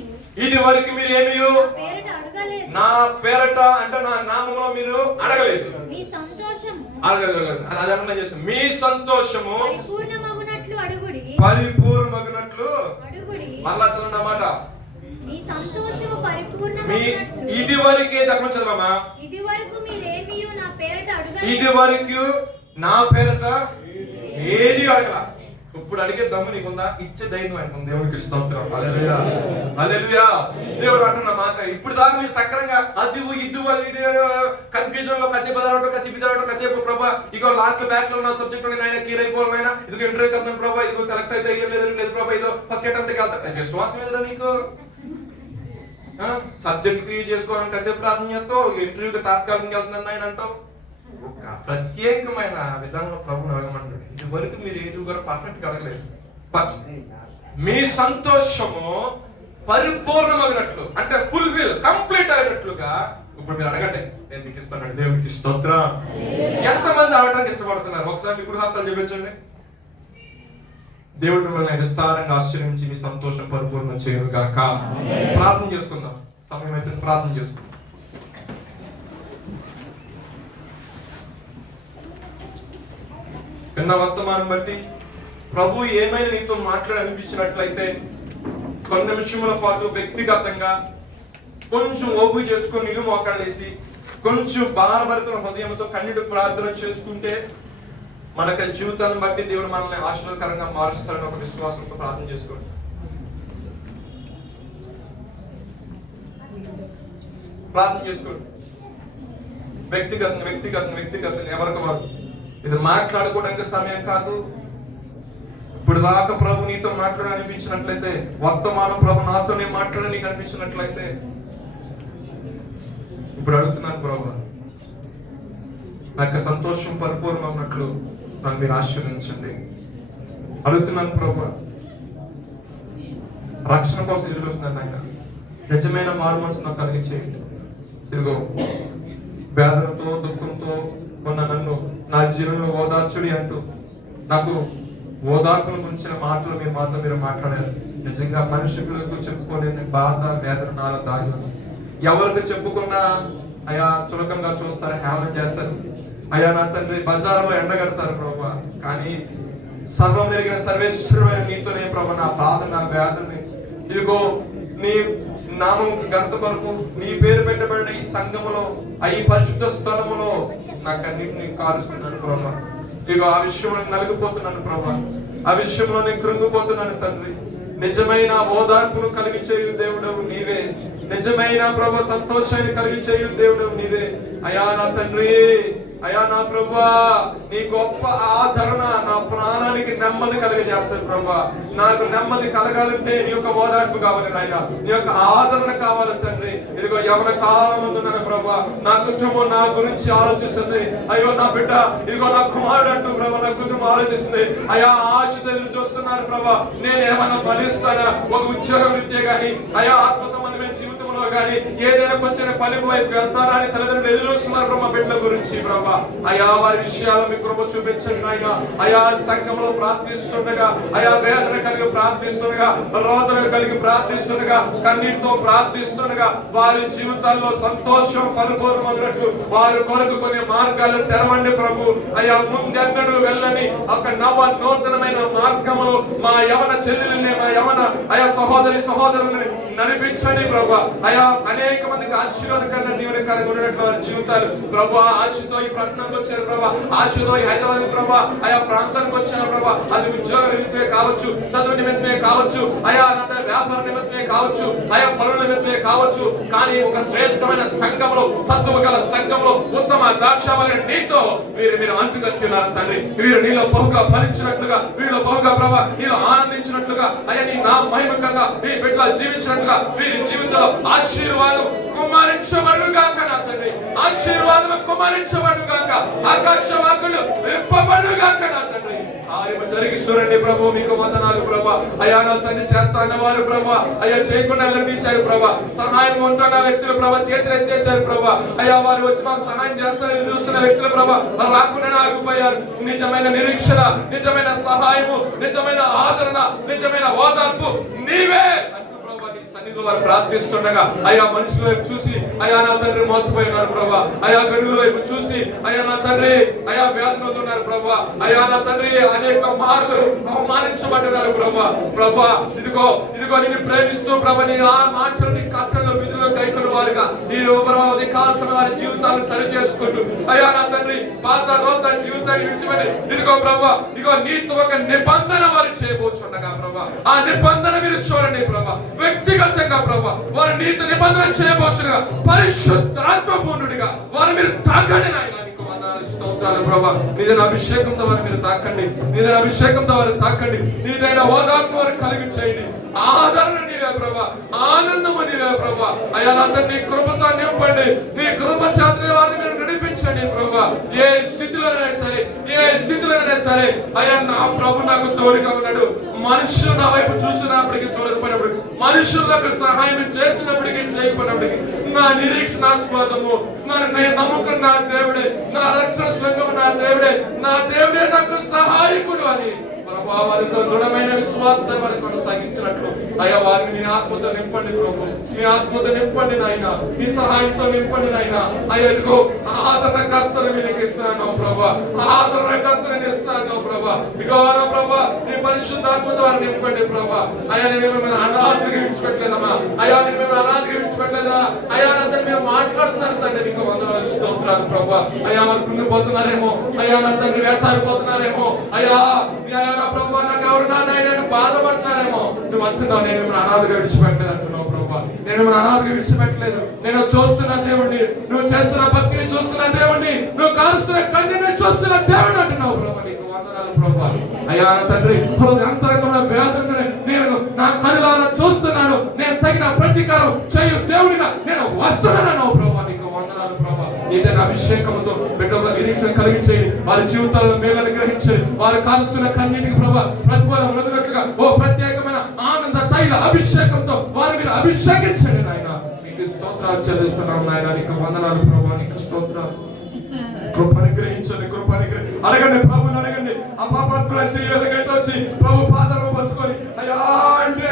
నా పేరట అంటే నా నామములో మీరు అడగలేదు. మీ సంతోషము అడగలేదు. అదేమన్నా చేస్తాం, మీ సంతోషము పరిపూర్ణమగునట్లు అడుగుడి. మళ్ళా చదవండి అన్నమాట. మీ సంతోషము పరిపూర్ణమగునట్లు. ఇది వరకే దగ్గర చదవమా. ఇది వరకు మీరేమీ నా పేరట అడగలేదు. ఇది వరకు నా పేరట ఏది అడగల. ఇప్పుడు అడిగే దమ్ము నీకుందా? ఇచ్చే ధైర్యం అనుకుంది. దేవుడికి స్తోత్రం. హల్లెలూయా, హల్లెలూయా. దేవుడు అంటున్న మాట ఇప్పుడు దాకా మీరు సక్రంగా అది ఇది కన్ఫ్యూజన్ లో కాసేపు కాసేపు ప్రభా ఇగో లాస్ట్ బ్యాక్ లో ఉన్న సబ్జెక్ట్ అయినా క్లియర్ అయిపోవాలైనా, ఇదిగో ఇంటర్వ్యూకి వెళ్తున్నాను ప్రభా, ఇదిగో సెలెక్ట్ అయితే లేదు ప్రభా, ఇదో ఫస్ట్ అటెంప్ట్కి వెళ్తా. విశ్వాసం ఏదా నీకు? సబ్జెక్ట్ క్లియర్ చేసుకోవాలని కాసేపు ప్రార్థన చేస్తావు, ఇంటర్వ్యూకి తాత్కాలికంగా వెళ్తున్నాను ఆయన అంటావు. ఒక ప్రత్యేకమైన విధానంలో ప్రభుని అడగమంటాడు. ఇది వరకు మీరు ఏది కూడా పర్ఫెక్ట్ గా అడగలేదు. మీ సంతోషము పరిపూర్ణమైనట్లు అంటే ఫుల్ఫిల్ కంప్లీట్ అయినట్లుగా ఇప్పుడు మీరు అడగండి, నేను మీకు ఇస్తాను. దేవునికి స్తోత్రం. ఎంతమంది అడగడానికి ఇష్టపడుతున్నారు? ఒకసారి మీ గృహస్థాలు చూపించండి. దేవుడు మిమ్మల్ని విస్తారంగా ఆశ్చర్యించి మీ సంతోషం పరిపూర్ణం చేయను గాక. ప్రార్థన చేసుకుందాం. సమయం అయితే ప్రార్థన చేసుకుందాం. విన్న వర్తమానం బట్టి ప్రభు ఏమైనా నీతో మాట్లాడనిపించినట్లయితే కొన్ని నిమిషముల పాటు వ్యక్తిగతంగా కొంచెం ఓపిక చేసుకొని నిలు మోకాళ్ళేసి కొంచెం భారభరితమైన హృదయంతో కన్నీటి ప్రార్థన చేసుకుంటే మనకి జీవితాన్ని బట్టి దేవుడు మనల్ని ఆశీర్వాదకరంగా మారుస్తాడని ఒక విశ్వాసంతో ప్రార్థన చేసుకోండి. ప్రార్థన చేసుకోండి. వ్యక్తిగతంగా ఎవరికి వారు. ఇది మాట్లాడుకోవడానికి సమయం కాదు. ఇప్పుడు దాకా ప్రభు నీతో మాట్లాడాలనిపించినట్లయితే, వర్తమానం ప్రభు నాతోనే మాట్లాడని అనిపించినట్లయితే ఇప్పుడు అడుగుతున్నాను ప్రభా, నా యొక్క సంతోషం పరిపూర్ణమైనట్లు నన్ను మీరు ఆశీర్వదించండి. అడుగుతున్నాను ప్రభా, రక్షణ కోసం ఎదుగుతున్నాను ఆయన, నిజమైన మారు మనసు నాకు కలిగి చేయండి. ఇదిగో వేదనతో దుఃఖంతో ఉన్న నన్ను నా జీవనంలో ఓదార్చుడి అంటూ నాకు ఓదార్పును గురించిన మాటలు మీ మాతో మీరు మాట్లాడారు. నిజంగా మనుషులకు చెప్పుకోలేని బాధ వేదన నాలో దాగి ఉంది. ఎవరికి చెప్పుకున్నా అయా చులకంగా చూస్తారు, హేళన చేస్తారు. అయా నా తండ్రి బజారులో ఎండగడతారు ప్రభా. కానీ సర్వం ఎరిగిన సర్వేశ్వరుడైన నీతోనే ప్రభా నా బాధ నా వేదనని ఇదిగో నీ నామం గంత కొరకు నీ పేరు పెట్టబడిన ఈ సంఘములో ఈ పరిశుద్ధ స్థలములో నా కన్నీటిని కారుస్తున్నాను ప్రభా. ఇదిగో ఆ విషయంలో నలిగిపోతున్నాను ప్రభా, ఆ విషయంలో నేను కృంగిపోతున్నాను తండ్రి. నిజమైన ఓదార్పును కలిగి చేయు దేవుడవు నీవే, నిజమైన ప్రభా సంతోషాన్ని కలిగి చేయు దేవుడవు నీవే. అయా నా తండ్రి, అయా నా ప్రభా, నీ గొప్ప ఆదరణ నా ప్రాణానికి నెమ్మది కలిగజేస్తుంది ప్రభా. నాకు నెమ్మది కలగాలంటే నీ యొక్క ఓదార్పు కావాలి నాయన, నీ యొక్క ఆదరణ కావాలి తండ్రి. ఇదిగో యవన కాలం ఉంటున్నాను ప్రభా, నా కుటుంబం నా గురించి ఆలోచిస్తుంది. అయ్యో నా బిడ్డ, ఇదిగో నా కుమారుడు అంటూ ప్రభా నా కుటుంబం ఆలోచిస్తుంది. అయా ఆశ ఎదురు చూస్తున్నారు ప్రభా, నేను ఏమన్నా ఫలిస్తానా, ఒక ఉద్యోగ వృత్తి గాని అయా ఆత్మ సంబంధమైన జీవితంలో గాని ఏదైనా కొంచెం ఫలింపు వైపు వెళ్తారా అని తల్లిదండ్రులు ఎదురు చూస్తున్నారు ప్రభా బిడ్డల గురించి ప్రభా. అయా వారి విషయాలు మీ కృప చూపించండి నాయన. అయా సంఘంలో ప్రార్థిస్తుండగా, అయా వేదన కలిగి ప్రార్థిస్తుండగా, రోదన కలిగి ప్రార్థిస్తుండగా, కన్నీటితో ప్రార్థిస్తుండగా వారి జీవితాల్లో సంతోషం పరిపూర్ణమైనట్లు వారి కొరకు కొన్ని మార్గాలు తెరవండి ప్రభు. అయా ముందెన్నడూ వెళ్ళని ఒక నూతనమైన మార్గములో మా యవన చెల్లెల్ని, మా యవన అయా సహోదరుల్ని నడిపించండి ప్రభా. అయా అనేక మందికి ఆశీర్వాదకరంగా దీవెనకరంగా ఉన్నట్లు వారి జీవితాలు ప్రభా. ఆశతో ఈ పట్టణానికి వచ్చారు ప్రభా, ఆశతో ఈ హైదరాబాద్ ప్రభా ఆయా ప్రాంతానికి వచ్చారు ప్రభా. అది ఉద్యోగ నిమిత్తమే కావచ్చు, చదువు నిమిత్తమే కావచ్చు, అయా వ్యాపార నిమిత్తమే కావచ్చు, ఆయా పనుల నిమిత్తమే కావచ్చు. కానీ ఒక శ్రేష్టమైన సంఘంలో, సత్తువ గల సంఘంలో ఉత్తమ ద్రాక్షావళి నీతో మీరు అంటుకట్టున్నారు తండ్రి. వీరు నీలో బహుగా ఫలించినట్లుగా, వీళ్ళు బహుగా ప్రభా నీలో ఆనందించినట్లుగా, అయ్యా నీ నా మహిమకంగా ఈ బిడ్డలు జీవించినట్లుగా వీరి జీవితంలో ఆశీర్వాదం కుమ్మరించబడుగాక నా తండ్రి, ఆశీర్వాదం కుమ్మరించబడుగాక, ఆకాశవాకులు విప్పబడుగాక నా తండ్రి. కార్యము జరిగిస్తురండి ప్రభు, మీకు వందనాలు ప్రభా. అయా నా తండ్రి చేస్తా అన్నవారు ప్రభా, అయ్యా చేయకుండా తీశారు ప్రభా. సహాయం ఉంటున్న వ్యక్తులు ప్రభా చేతులు ఎత్తేశారు ప్రభా. అయ్యా వారు వచ్చి మాకు సహాయం చేస్తారని చూస్తున్న వ్యక్తులు ప్రభా రాకుండా ఆగిపోయారు. నిజమైన నిరీక్షణ, నిజమైన సహాయము, నిజమైన ఆదరణ, నిజమైన ఓదార్పు నీవే సన్నిధిలో వారు ప్రార్థిస్తుండగా అయా మనుషుల వైపు చూసి అయా నా తండ్రి మోసపోయినారు ప్రభా. అయా గనుల వైపు చూసి అయా నా తండ్రి అయా వేదనవుతున్నారు ప్రభా. అయా నా తండ్రి అనేక మార్లు అవమానించబడ్డారు ప్రభా. ప్రభా ఇదిగో నిన్ను ప్రేమిస్తూ ప్రభా నీ ఆ మాటలు నీ కట్టలు విధులు కైకొన్న వారుగా ఈ ఉదయ కాల్సిన వారి జీవితాలను సరి చేసుకుంటూ అయా నా తండ్రి పాత నూతన జీవితాన్ని విడిచిపెట్టి ఇదిగో ప్రభా ఇదిగో నీతో ఒక నిబంధన వారు చేయబోచుండగా ప్రభా ఆ నిబంధన మీరు చూడండి ప్రభా. వ్యక్తిగతంగా ప్రభా వారు నీతో నిబంధన చేయబోచుండగా పరిశుద్ధాత్మపూర్ణుడిగా వారు మీరు తాకండి నాయన. స్తోత్రాలు ప్రభా. నీదైన అభిషేకంతో వారు మీరు తాకండి, నీదైన అభిషేకంతో వారు తాకండి, నీదైన ఓదార్పు వారు కలిగి చేయండి. ఆదరణ నీవే ప్రభా, ఆనందము నీవే ప్రభా. అయ్యా నా నీ కృపతో నింపండి, నీ కృప చేత వారిని మీరు నడిపించండి ప్రభా. ఏ స్థితిలోనైనా సరే అయ్యా నా ప్రభు నాకు తోడుగా ఉన్నాడు. మనుషులు నా వైపు చూసినప్పటికీ చూడకపోయినప్పుడు, మనుషులకు సహాయం చేసినప్పటికీ చేయకపోయినప్పటికీ నా నిరీక్షణాస్పదము నేను నమ్ముకున్న నా దేవుడే, నా రక్షణ శృంగం నా దేవుడే నాకు సహాయకుడు అని వారితో దృఢమైన విశ్వాసం వారిని కొనసాగించినట్లు అయ్యా వారిని నీ ఆత్మతో నింపండి ప్రభు, నీ ఆత్మతో నింపండి నాయన, నీ సహాయంతో నింపండి నాయన. అయ్యా ఇదిగో ఆదరణకర్తలు మీకు ఇస్తున్నాను ప్రభా, ఆదరణకర్తలు ఇస్తున్నాను ప్రభా. ఇదిగో ప్రభా నీ పరిశుద్ధాత్మతో వారిని నింపండి ప్రభా. అయ్యా నేను మిమ్మల్ని అనాథిగా విడిచిపెట్టలేదమ్మా, అయ్యా నేను మిమ్మల్ని అనాథిగా విడిచిపెట్టలేదా అయ్యా నాతో మీరు మాట్లాడుతున్నారు తండ్రి, నీకు వందనాలు స్తోత్రాలు ప్రభా. అయ్యా వారు కుంగిపోతున్నారేమో, అయ్యా నా తండ్రి వేసారిపోతున్నారేమో, అయ్యా ప్రభా నాకు ఎవరు నేను బాధపడుతున్నారేమో, నువ్వు అంటున్నావు నేను మిమ్మల్ని అనాథగా విడిచిపెట్టలేదు అంటున్నావు ప్రభా. నేను మిమ్మల్ని అనాథగా విడిచిపెట్టలేదు, నేను చూస్తున్న దేవుడిని, నువ్వు చేస్తున్న భక్తిని చూస్తున్న దేవుడిని, నువ్వు కాల్స్తున్న కన్నీని చూస్తున్న దేవుడు అంటున్నావు ప్రభా. నీకు వందనాలు ప్రభా. అయ్యా తండ్రి అంతరంగంలో వేదన నేను నా కనులారా చూస్తున్నాను, నేను తగిన ప్రతీకారం చేయు దేవుడిగా నేను వస్తున్నాను ప్రభా. నీకు వందనాలు ఏదైనా అభిషేకంతో బిడ్డల నిరీక్షణ కలిగించేయండి. వారి జీవితాల్లో మేలను గ్రహించండి. వారు కాలుస్తున్న కన్నీటికి ప్రభా ప్రతిఫలం వదిలినట్లుగా ఓ ప్రత్యేకమైన ఆనంద తైల అభిషేకంతో వారు మీరు అభిషేకించండి నాయన. నీకు స్తోత్రాలు చెల్లిస్తున్నాం నాయన. నీకు వందనాలు ప్రభా, నీకు స్తోత్రాలు. కృపని గ్రహించండి, కృపని అడగండి, ప్రభుని అడగండి. ఆ పాపాత్మల శ్రీవేదకైతే వచ్చి ప్రభు పాదాలు పంచుకొని అయ్యా అంటే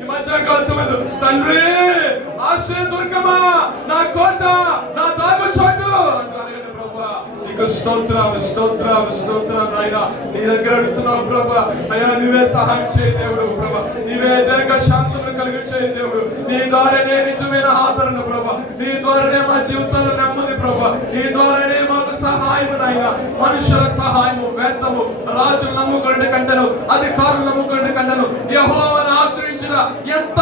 ఈ మధ్య కలిసి తండ్రి ఆశ్రయ దుర్గమా, నా కోట, నా దాగు చోటు అడగండి ప్రభా. నీకు స్తోత్రం, స్తోత్రం, స్తోత్రం నాయన. నీ దగ్గర అడుగుతున్నావు ప్రభా. అయ్యా నీవే సహాయం చేయ దేవుడు ప్రభా. నీవే దీర్ఘ శాంతులను కలిగించే దేవుడు. నీ ద్వారానే నిజమైన ఆదరణ ప్రభా. నీ ద్వారానే మా జీవితంలో నెమ్మది ప్రభా. నీ ద్వారానే మాకు సహాయం నాయన. మనుషుల సహాయము వ్యర్థము. రాజులు నమ్ముకునే కంటను, అధికారులు నమ్ముకునే కంటను యెహోవాను ఆశ్రయించిన ఎంత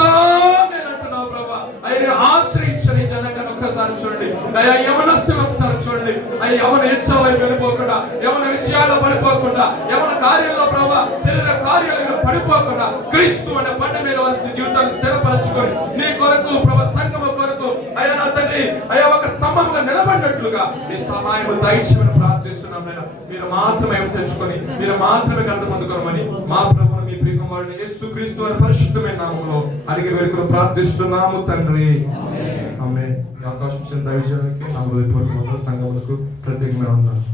మేలంటున్నావు ప్రభా. అయ్యా ఆశ్రయించని జనగణ ఒక్కసారి చూడండి. అయ్యా యవనస్తులు ఒకసారి చూడండి. అయ్యా యవన ఇచ్చవై వెళ్ళిపోకుండా, యవన విషయాల్లో పడిపోకుండా, యవన కార్యంలో ప్రభా శరీర కార్యాలను పడిపోకుండా క్రీస్తు అనే బండ మీద వారి జీవితాన్ని స్థిరపరచుకొని నీ కొరకు ప్రభా సంగమ కొరకు అయ్యా నా తండ్రి అయ్యా ఒక స్తంభంగా నిలబడినట్లుగా నీ సహాయం దయచేయమని ప్రార్థిస్తున్నాం నాయన. మీరు మాత్రమే తెలుసుకొని మీరు మాత్రమే గంట పొందుకోమని మా ప్రభువును మీ ప్రియకుమారుని యేసుక్రీస్తు వారి పరిశుద్ధమైన నామములో అడిగి వేడుకలు ప్రార్థిస్తున్నాము తండ్రి. ఆమేన్. ఈ అవకాశం ఇచ్చిన దైవజనునికి నా హృదయపూర్వక సంఘములకు ప్రత్యేకమైన వందనాలు.